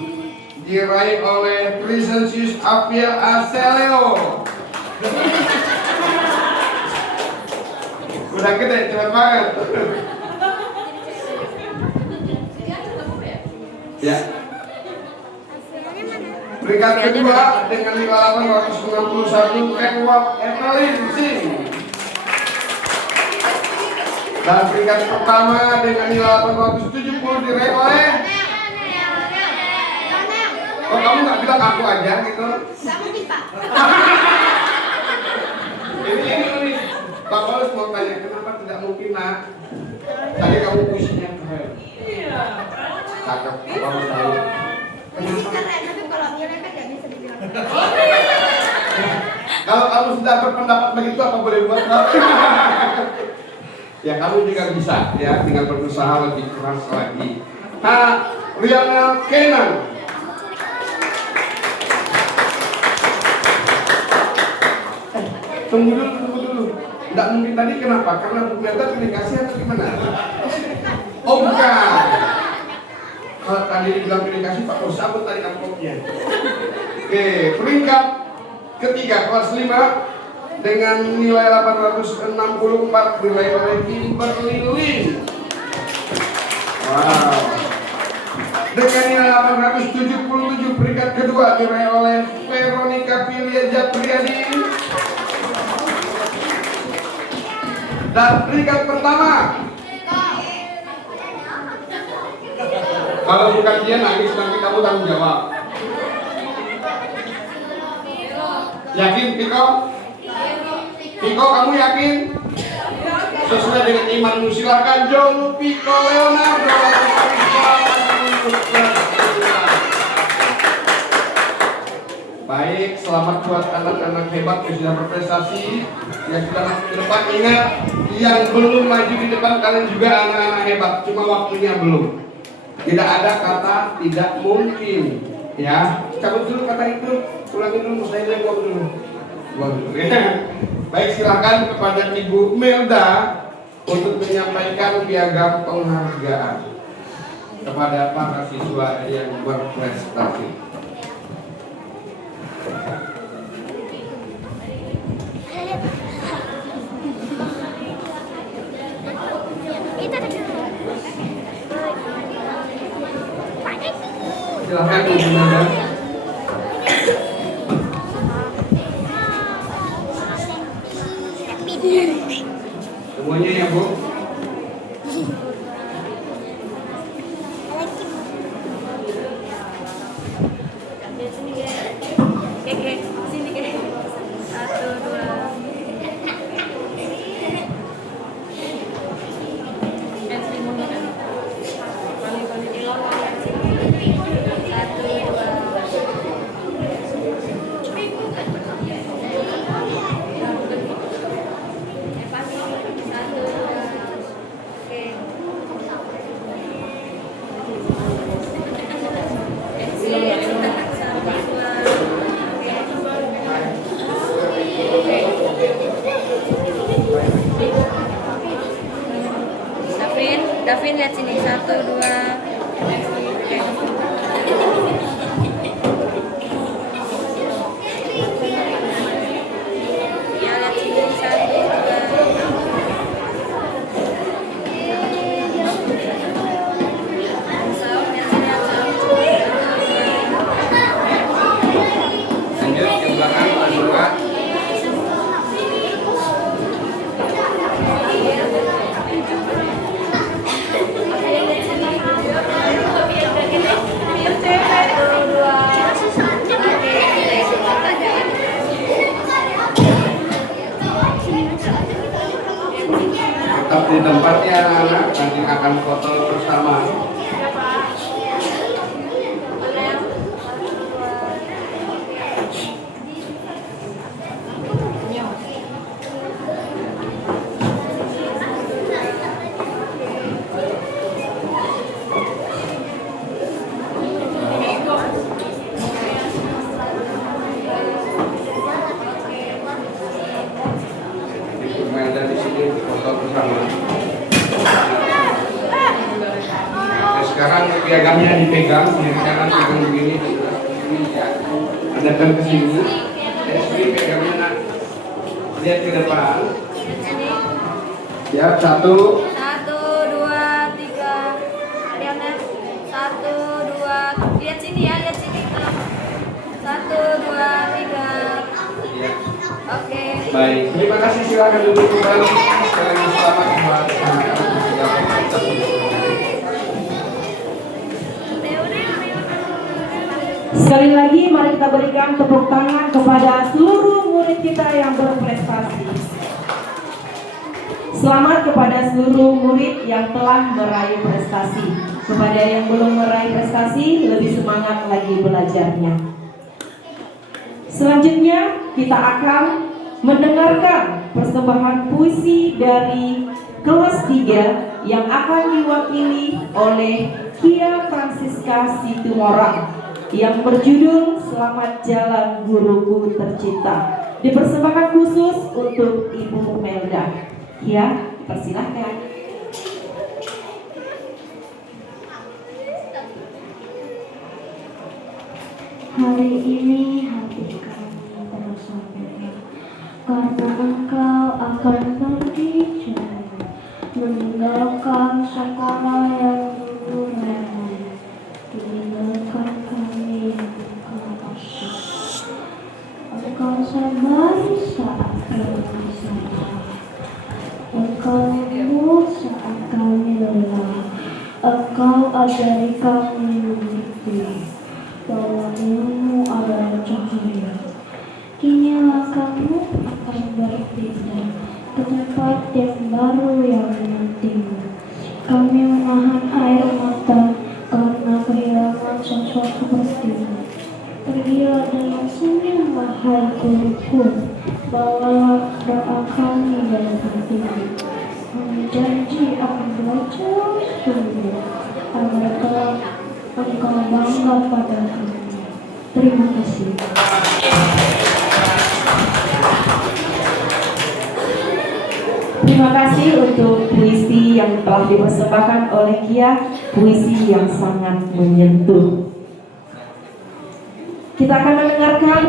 diraih oleh Crescentius Apiel Aseleo. Udah gede, cepet banget. Ya. Peringkat kedua dengan nilai 861 Edward Evelyn Singh. Dan peringkat pertama dengan nilai 870 diraih oleh. Oh, kamu nggak bilang aku aja gitu? Ini Pak Paulus mau tanya, kenapa tidak mungkin nak? Tadi kamu puisinya keren. Cakep, kamu tahu. Kalau kamu sudah berpendapat begitu, apa boleh buat? Ya kamu juga bisa, ya tinggal berusaha lebih keras lagi. Lionel Kenan. Tunggu dulu. Tidak mungkin tadi, kenapa? Karena Bu Melda pilih kasih atau gimana? Oh bukan. Kalau tadi dibilang pilih kasih, Pak Bos sabut tadi amplopnya. Oke, peringkat ketiga kelas 5 dengan nilai 864 diraih oleh Kimberly Lin. Wow. Dengan nilai 877 peringkat kedua diraih oleh Veronica Pilia Japriyadi. Dan peringkat pertama. Kalau bukan dia nangis nanti kamu tanggung jawab. Yakin Piko? Piko kamu yakin? Sesuai dengan imanmu silakan Jolu Piko Leonardo. Baik, selamat buat anak-anak hebat yang sudah berprestasi, yang sudah masuk ke depan. Ingat, yang belum maju di depan kalian juga anak-anak hebat, cuma waktunya belum. Tidak ada kata tidak mungkin, ya. Cabut dulu kata itu, ulangin dulu, saya buang dulu. Baik, silakan kepada Ibu Melda untuk menyampaikan piagam penghargaan kepada para siswa yang berprestasi. Silakan Ibu Melda. Semuanya ya Bu. Sini ke. 1, 2. Davin lihat sini 1, 2. Ya lihat sini 1, 2. Lanjut ke belakang Pak. Tetap di tempatnya anak-anak, nanti akan foto bersama. Melda di sini foto bersama. Sekarang piagamnya dipegang, kiri kanan pegang begini. Adakan ke sini. Sini pegangnya nak. Lihat ke depan. Ya, 1, 1, 2, 3. Lihat ya. 1, 2. Lihat sini ya, lihat sini. 1, 2, 3. ya. Oke. Baik, terima kasih, silakan duduk kembali. Sekali lagi selamat buat anak-anak yang sudah berprestasi. Sekali lagi mari kita berikan tepuk tangan kepada seluruh murid kita yang berprestasi. Selamat kepada seluruh murid yang telah meraih prestasi. Kepada yang belum meraih prestasi, lebih semangat lagi belajarnya. Selanjutnya kita akan mendengarkan persembahan puisi dari kelas 3 yang akan diwakili oleh Kia Francisca Situmorang yang berjudul Selamat Jalan Guruku Tercinta, dipersembahkan khusus untuk Ibu Melda. Ya, persilahkan. Hari ini hati kami terasa berat, karena engkau akan pergi jauh, meninggalkan sekolah yang dulu ramai, meninggalkan kami yang engkau kasih. Engkau sabar saat kami sabar, engkau ajari kami mengerti bahwa ilmu adalah cahaya. Kinilah kamu akan berpindah ke tempat yang baru yang menantimu. Kami menahan air mata karena kehilangan sosok sepertimu. Pergilah dengan senyum, wahai guruku, bawalah doa kami dalam hatimu. Kami janji akan belajar sungguh agar kelak engkau bangga pada kami. Terima kasih. Terima kasih untuk puisi yang telah dipersembahkan oleh Kia, puisi yang sangat menyentuh. Kita akan mendengarkan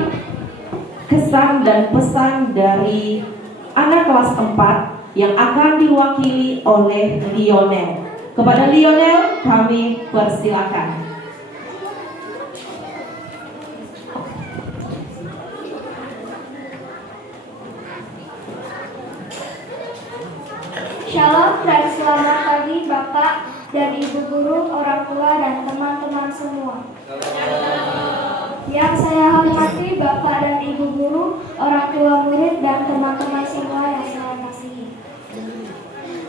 kesan dan pesan dari anak kelas 4 yang akan diwakili oleh Lionel. Kepada Lionel kami persilakan. Shalom dan selamat pagi Bapak dan Ibu Guru, orang tua dan teman-teman semua. Yang saya hormati Bapak dan Ibu Guru, orang tua murid dan teman-teman semua yang saya kasihi.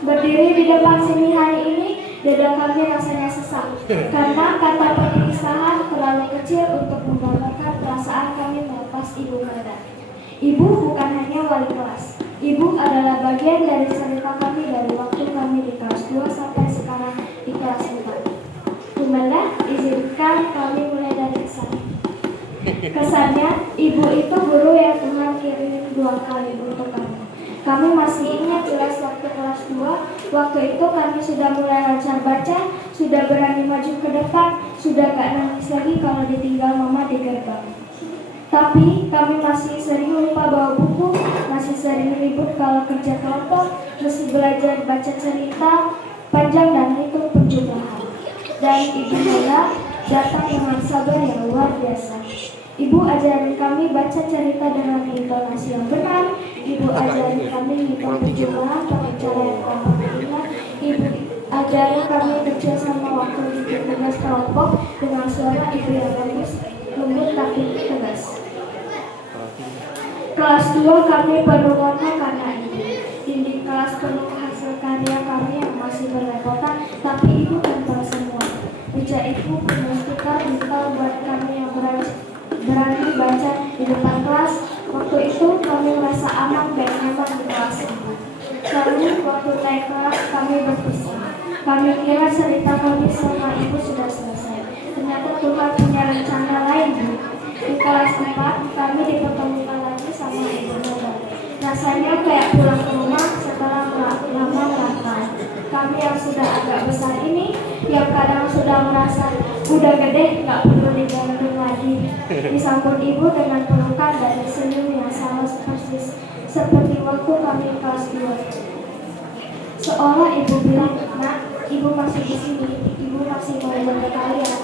Berdiri di depan sini hari ini, dada kami rasanya sesak karena kata perpisahan terlalu kecil untuk menggambarkan perasaan kami melepas Ibu Melda. Ibu bukan hanya wali kelas. Ibu adalah bagian dari cerita kami dari waktu kami di kelas 2 sampai sekarang di kelas 4. Bu Melda, izinkan kami mulai dari kesan. Kesannya, Ibu itu guru yang Tuhan kirim 2 kali untuk kami. Kami masih ingat jelas waktu kelas 2, waktu itu kami sudah mulai lancar baca, sudah berani maju ke depan, sudah gak nangis lagi kalau ditinggal mama di gerbang. Tapi kami masih sering lupa bawa buku, masih sering ribut kalau kerja kelompok, mesti belajar baca cerita panjang dan hitung penjumlahan. Dan Ibu Melda datang dengan sabar yang luar biasa. Ibu ajarin kami baca cerita dengan intonasi yang benar. Ibu ajarin kami hitung penjumlahan pakai cara yang gampang diingat. Ibu ajarin kami kerja sama waktu bikin tugas kelompok dengan suara Ibu yang bagus, lembut tapi tegas. Kelas 2 kami penuh warna karena Ibu. Dinding kelas penuh hasil karya kami yang masih berlepotan, tapi Ibu tempel semua. Meja Ibu penuh stiker mental buat kami yang berani baca di depan kelas. Waktu itu kami merasa aman dan nyaman di kelas Ibu. Lalu waktu naik kelas kami berpisah. Kami kira cerita kami sama Ibu sudah selesai. Ternyata Tuhan punya rencana lain, Bu. Di kelas 4 kami dipertemukan lagi sama Ibu Melda. Rasanya kayak pulang ke rumah setelah lama merantau. Kami yang sudah agak besar ini, yang kadang sudah merasa udah gede, gak perlu digandeng lagi, disambut Ibu dengan pelukan dan senyum yang sama persis seperti waktu kami kelas 2. Seolah Ibu bilang, "Nak, Ibu masih di sini, Ibu masih mau jaga kalian."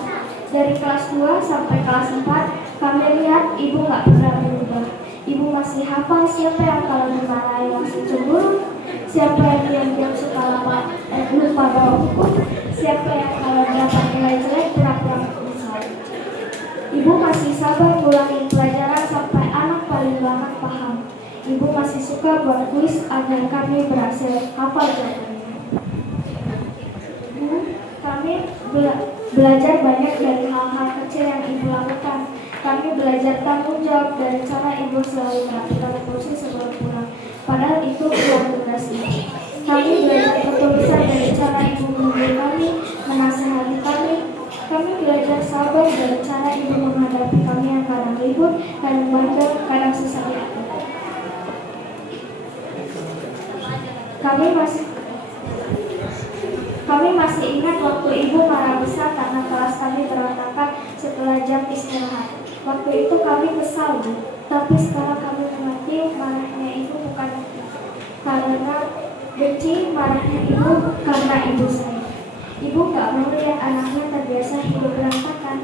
Dari kelas 2 sampai kelas 4, kami lihat Ibu gak pernah berubah. Ibu masih hafal siapa yang kalau dimarahi langsung cemburu, siapa yang diam-diam suka lupa bawa buku, siapa yang kalau dapat nilai jelek pura-pura menyesal. Ibu masih sabar ngulangin pelajaran sampai anak paling banget paham. Ibu masih suka buat kuis agar kami berhasil hafal jawabannya. Bu, kami belajar banyak dari hal-hal kecil yang Ibu lakukan. Kami belajar tanggung jawab dari cara Ibu selalu melakukan kursi sebelum pulang, padahal itu bukan tugas Ibu. Kami belajar ketulusan dari cara Ibu menghibur kami, menasihati kami. Kami belajar sabar dari cara Ibu menghadapi kami yang kadang ribut, kadang bandel, kadang susah diatur. Kami masih ingat waktu Ibu marah besar karena kelas kami berantakan setelah jam istirahat. Waktu itu kami kesal, Bu. Tapi sekarang kami mengerti marahnya Ibu bukan karena benci, marahnya Ibu karena Ibu sayang. Ibu gak mau lihat anaknya terbiasa hidup berantakan.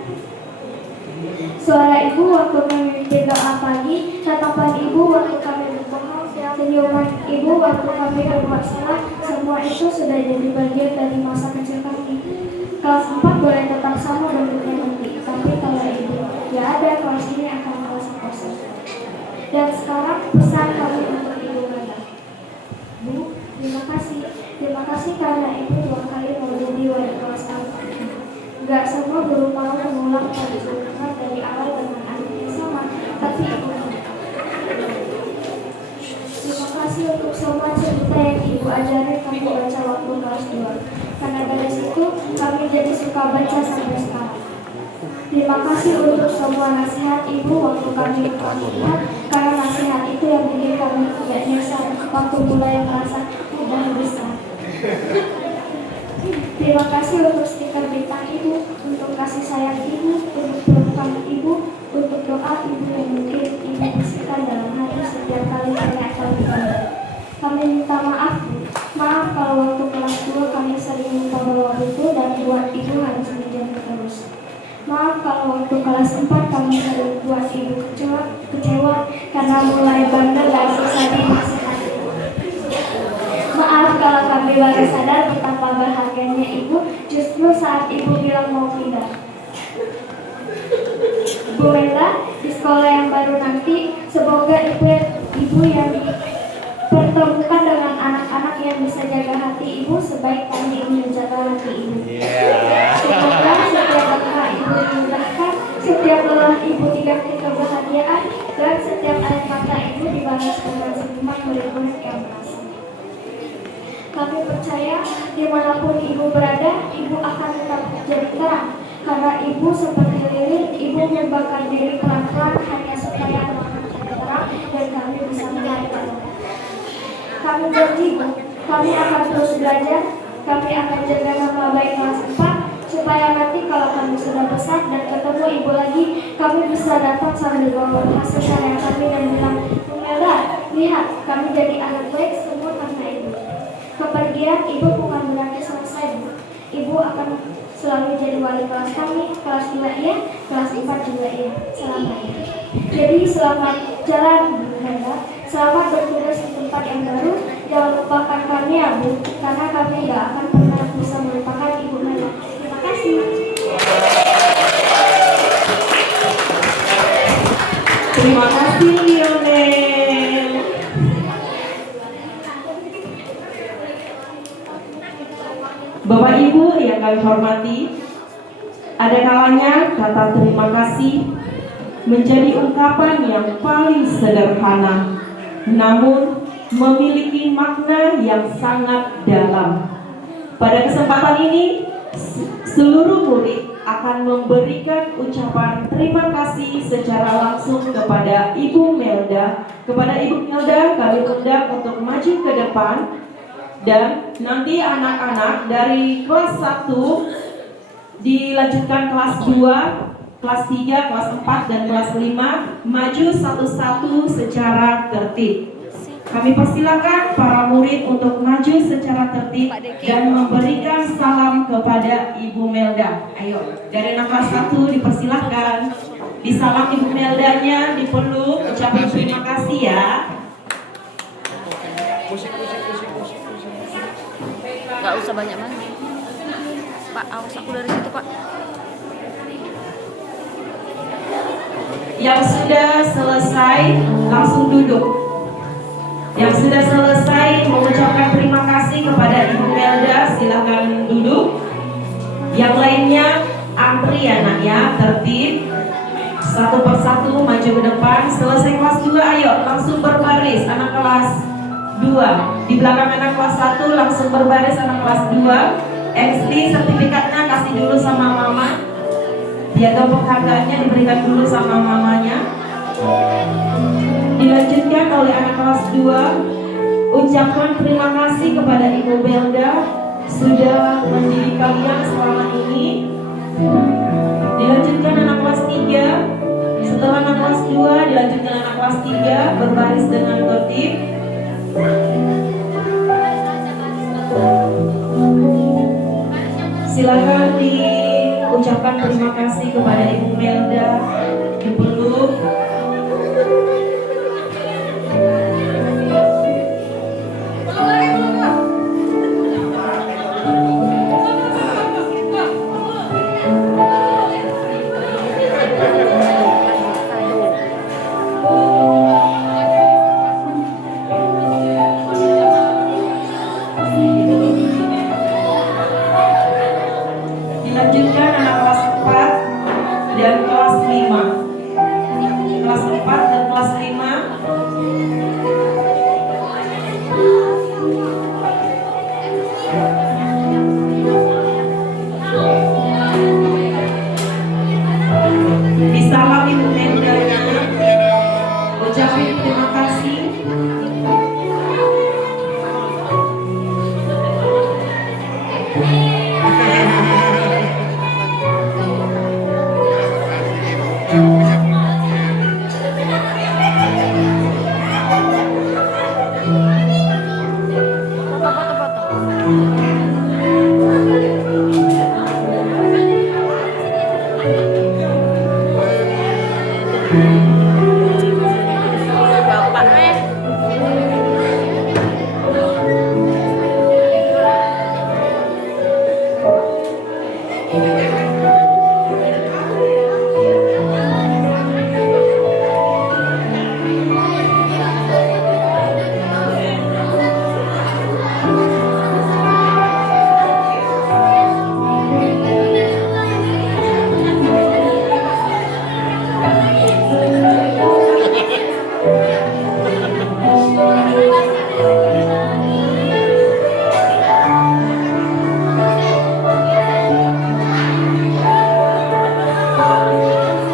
Suara Ibu waktu memimpin doa pagi, tatapan Ibu waktu kami berbohong, senyuman Ibu waktu kami berbuat salah, semua itu sudah jadi bagian dari masa kecil kami. kelas 4 boleh tetap sama bentuknya nanti, tapi kalau ibu nggak ada, kelas ini akan kelas kosong. Dan sekarang pesan kami untuk Ibu Mega. Bu, terima kasih. Terima kasih karena Ibu 2 kali mau jadi wali kelas kami. Gak semua guru mau mengulang pelajaran dari awal dengan anak yang sama, tapi Ibu mau. Terima kasih untuk semua cerita yang Ibu ajari kami baca waktu kelas 2. Karena dari situ kami jadi suka baca sampai sekarang. Terima kasih untuk semua nasihat Ibu waktu kami kelas 4, karena nasihat itu yang bikin kami tidak nyesal waktu mulai merasa udah besar. Terima kasih untuk stiker bintang Ibu, untuk kasih sayang Ibu, untuk pelukan Ibu, untuk doa Ibu yang mungkin Ibu bisikan dalam hati setiap kali melihat kami. Kami minta maaf, Bu. Maaf kalau waktu kelas 2 kami sering minta bawa buku dan buat Ibu harus menjadi terus. Maaf kalau waktu kelas 4 kami sering buat Ibu kecewa karena mulai bandel dan susah dinasihati. Maaf kalau kami baru sadar betapa berharganya Ibu justru saat Ibu bilang mau pindah. Bu Mela, di sekolah yang baru nanti, semoga Ibu yang dipertemukan dengan anak-anak yang bisa jaga hati Ibu sebaik kami ingin menjaga hati Ibu. Semoga setiap langkah Ibu dimudahkan, setiap lelah Ibu diganti kebahagiaan, dan setiap air mata Ibu dibalas dengan senyuman murid-murid yang merasa. Kami percaya dimanapun Ibu berada, Ibu akan tetap jadi terang. Karena Ibu seperti lilin, Ibu membakar diri pelan-pelan hanya supaya terang dan kami bisa melihat. Kami janji, Bu, kami akan terus belajar, kami akan jaga nama baik kelas 4, supaya nanti kalau kami sudah besar dan ketemu Ibu lagi, kami bisa datang sambil bawa hasil karya kami dan bilang, Bu Melda, lihat, kami jadi anak baik semua karena Ibu. Kepergian Ibu bukan berarti selesai, Bu. Ibu akan selalu jadi wali kelas kami, kelas 2 iya, kelas 4 juga iya. Selamat. Jadi selamat jalan, Bu Melda. Selamat bertugas di tempat yang baru. Jangan lupakan kami ya, Bu, karena kami gak akan pernah bisa melupakan Ibu Melda. Terima kasih. Terima kasih Lionel. Bapak Ibu yang kami hormati, ada kalanya kata terima kasih menjadi ungkapan yang paling sederhana, namun memiliki makna yang sangat dalam. Pada kesempatan ini, seluruh murid akan memberikan ucapan terima kasih secara langsung kepada Ibu Melda. Kepada Ibu Melda kami undang untuk maju ke depan, dan nanti anak-anak dari kelas 1 dilanjutkan kelas 2, kelas 3, kelas 4, dan kelas 5 maju satu-satu secara tertib. Kami persilakan para murid untuk maju secara tertib dan memberikan salam kepada Ibu Melda. Ayo, dari anak kelas 1 dipersilakan. Disalam Ibu Meldanya, dipeluk, ucapin terima kasih ya. Gak usah banyak-banyak. Pak, awas aku dari situ, Pak. Yang sudah selesai langsung duduk. Yang sudah selesai mengucapkan terima kasih kepada Ibu Melda, silakan duduk. Yang lainnya antri ya nak ya, tertib. Satu persatu maju ke depan. Selesai kelas 2, ayo langsung berbaris anak kelas 2. Di belakang anak kelas 1 langsung berbaris anak kelas 2. SD sertifikatnya kasih dulu sama mama. Piagam penghargaannya diberikan dulu sama mamanya. Dilanjutkan oleh anak kelas 2. Ucapkan terima kasih kepada Ibu Melda sudah mendidik kalian selama ini. Dilanjutkan anak kelas 3. Setelah anak kelas 2 dilanjutkan anak kelas 3 berbaris dengan tertib. Silakan diucapkan terima kasih kepada Ibu Melda, dipeluk.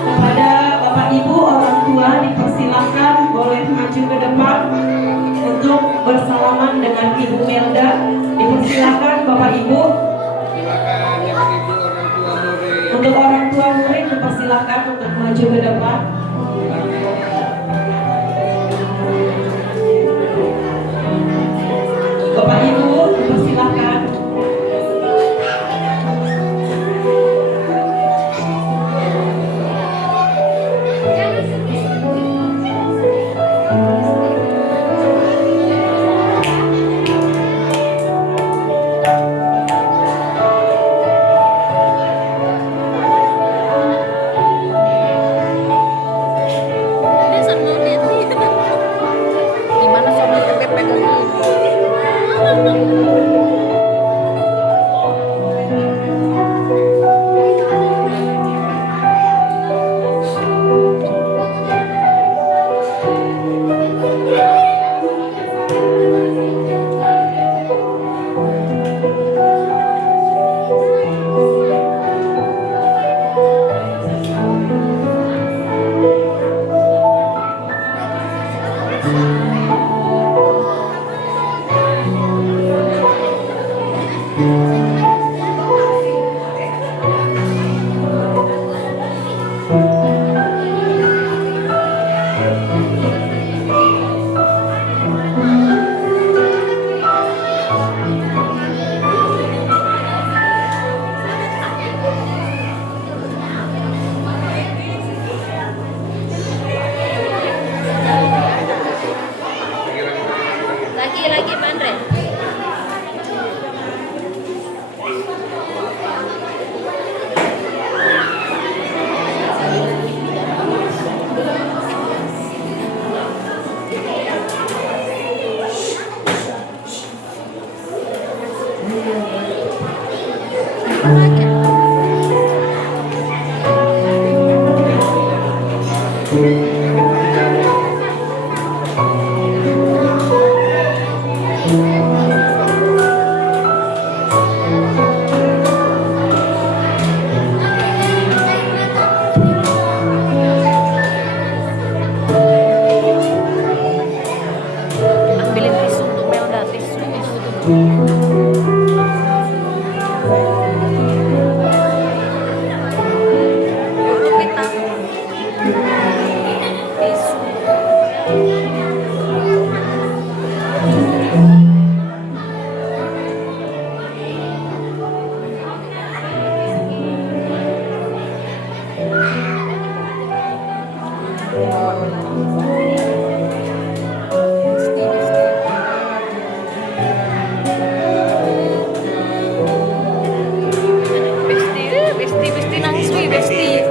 Kepada Bapak Ibu orang tua dipersilakan boleh maju ke depan untuk bersalaman dengan Ibu Melda. Dipersilakan Bapak Ibu. Silakan yang ibu orang tua murid. Untuk orang tua murid dipersilakan untuk maju ke depan. Bapak Ibu dipersilakan. Gimana suami Ebet pegang ini? Lagi Mandre. Ambilin tisu untuk Melda, tisu. Dulu kita tisu. Besti nangis wih, Besti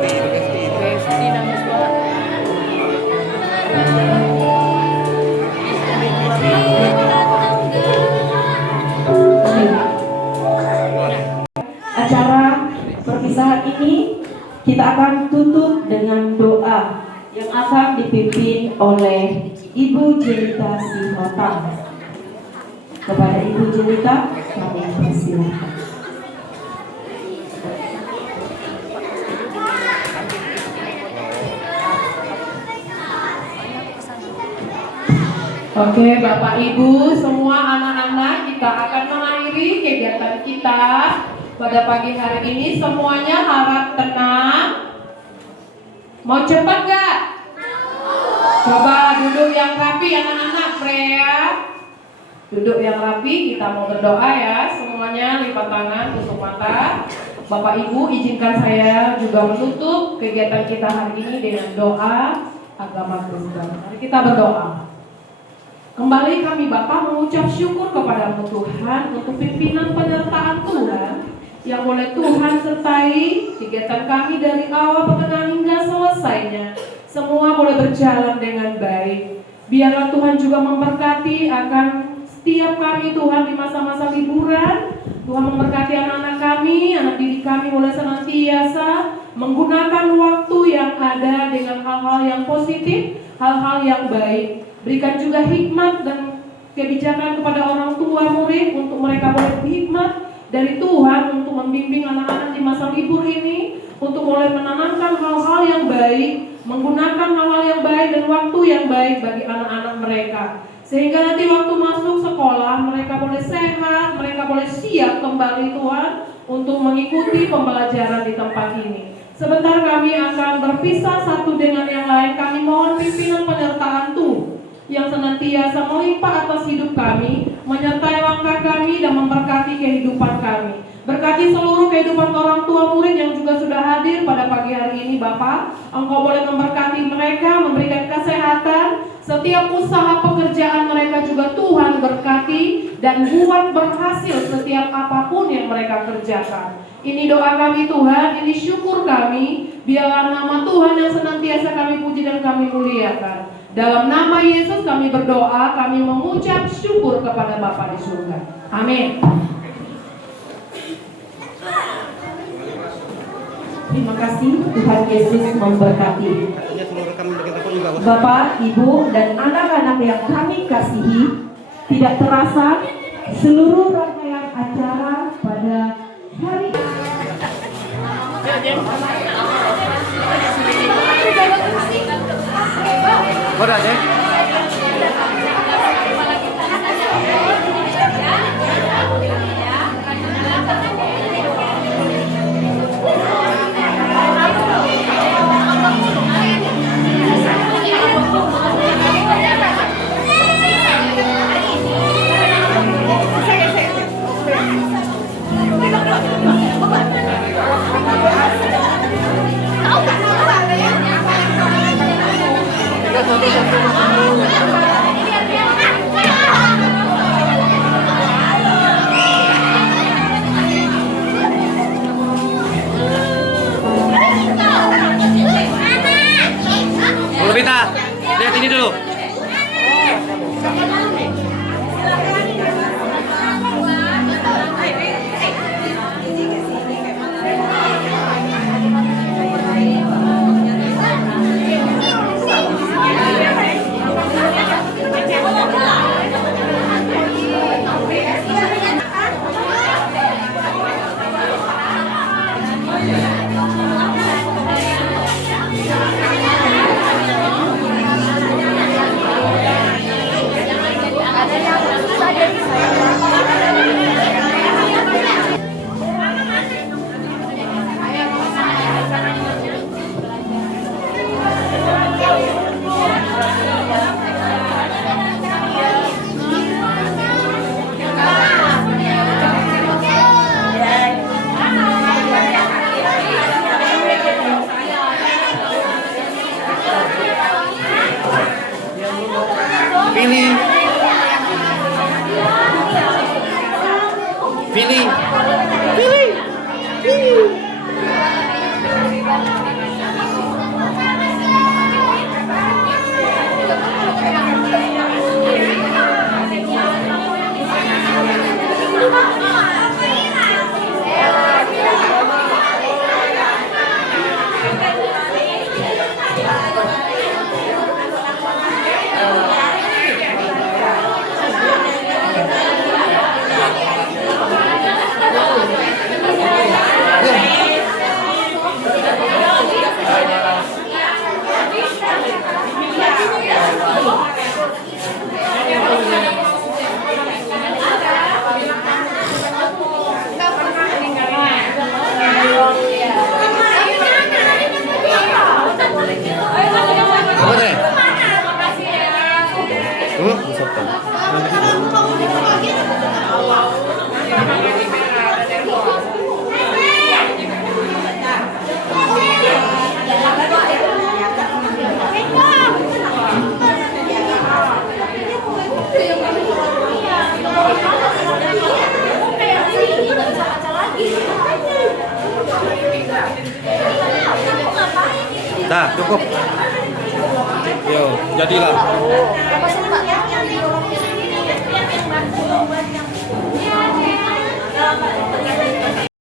nangis banget. Acara perpisahan ini kita akan tutup dengan doa yang akan dipimpin oleh Ibu Jelita Sihotang. Kepada Ibu Jelita, kami persilakan. Oke, Bapak Ibu, semua anak-anak, kita akan mengakhiri kegiatan kita pada pagi hari ini. Semuanya harap tenang. Mau cepat gak? Coba duduk yang rapi anak-anak, Freya. Duduk yang rapi, kita mau berdoa ya. Semuanya lipat tangan, tutup mata. Bapak Ibu, izinkan saya juga menutup kegiatan kita hari ini dengan doa agama Kristen. Mari kita berdoa. Kembali kami Bapa mengucap syukur kepada Tuhan untuk pimpinan penyertaan Tuhan yang boleh Tuhan sertai kegiatan kami dari awal pertengahan hingga selesainya. Semua boleh berjalan dengan baik. Biarlah Tuhan juga memberkati akan setiap kami Tuhan di masa-masa liburan. Tuhan memberkati anak-anak kami, anak didik kami boleh senantiasa menggunakan waktu yang ada dengan hal-hal yang positif, hal-hal yang baik. Berikan juga hikmat dan kebijakan kepada orang tua murid untuk mereka boleh hikmat dari Tuhan untuk membimbing anak-anak di masa libur ini, untuk boleh menanamkan hal-hal yang baik, menggunakan hal-hal yang baik dan waktu yang baik bagi anak-anak mereka. Sehingga nanti waktu masuk sekolah mereka boleh sehat, mereka boleh siap kembali Tuhan untuk mengikuti pembelajaran di tempat ini. Sebentar kami akan berpisah satu dengan yang lain. Kami mohon pimpinan penyertaan Tuhan yang senantiasa melimpah atas hidup kami, menyertai langkah kami dan memberkati kehidupan kami. Berkati seluruh kehidupan orang tua murid yang juga sudah hadir pada pagi hari ini Bapak. Engkau boleh memberkati mereka, memberikan kesehatan. Setiap usaha pekerjaan mereka juga Tuhan berkati dan buat berhasil setiap apapun yang mereka kerjakan. Ini doa kami Tuhan, ini syukur kami. Biarlah nama Tuhan yang senantiasa kami puji dan kami muliakan. Dalam nama Yesus kami berdoa, kami mengucap syukur kepada Bapa di surga. Amin. Terima kasih, Tuhan Yesus memberkati. Bapak, Ibu, dan anak-anak yang kami kasihi, tidak terasa seluruh rangkaian acara pada hari ini. Vita, lihat ini dulu. Dah, cukup. Yo, jadilah. Lepasin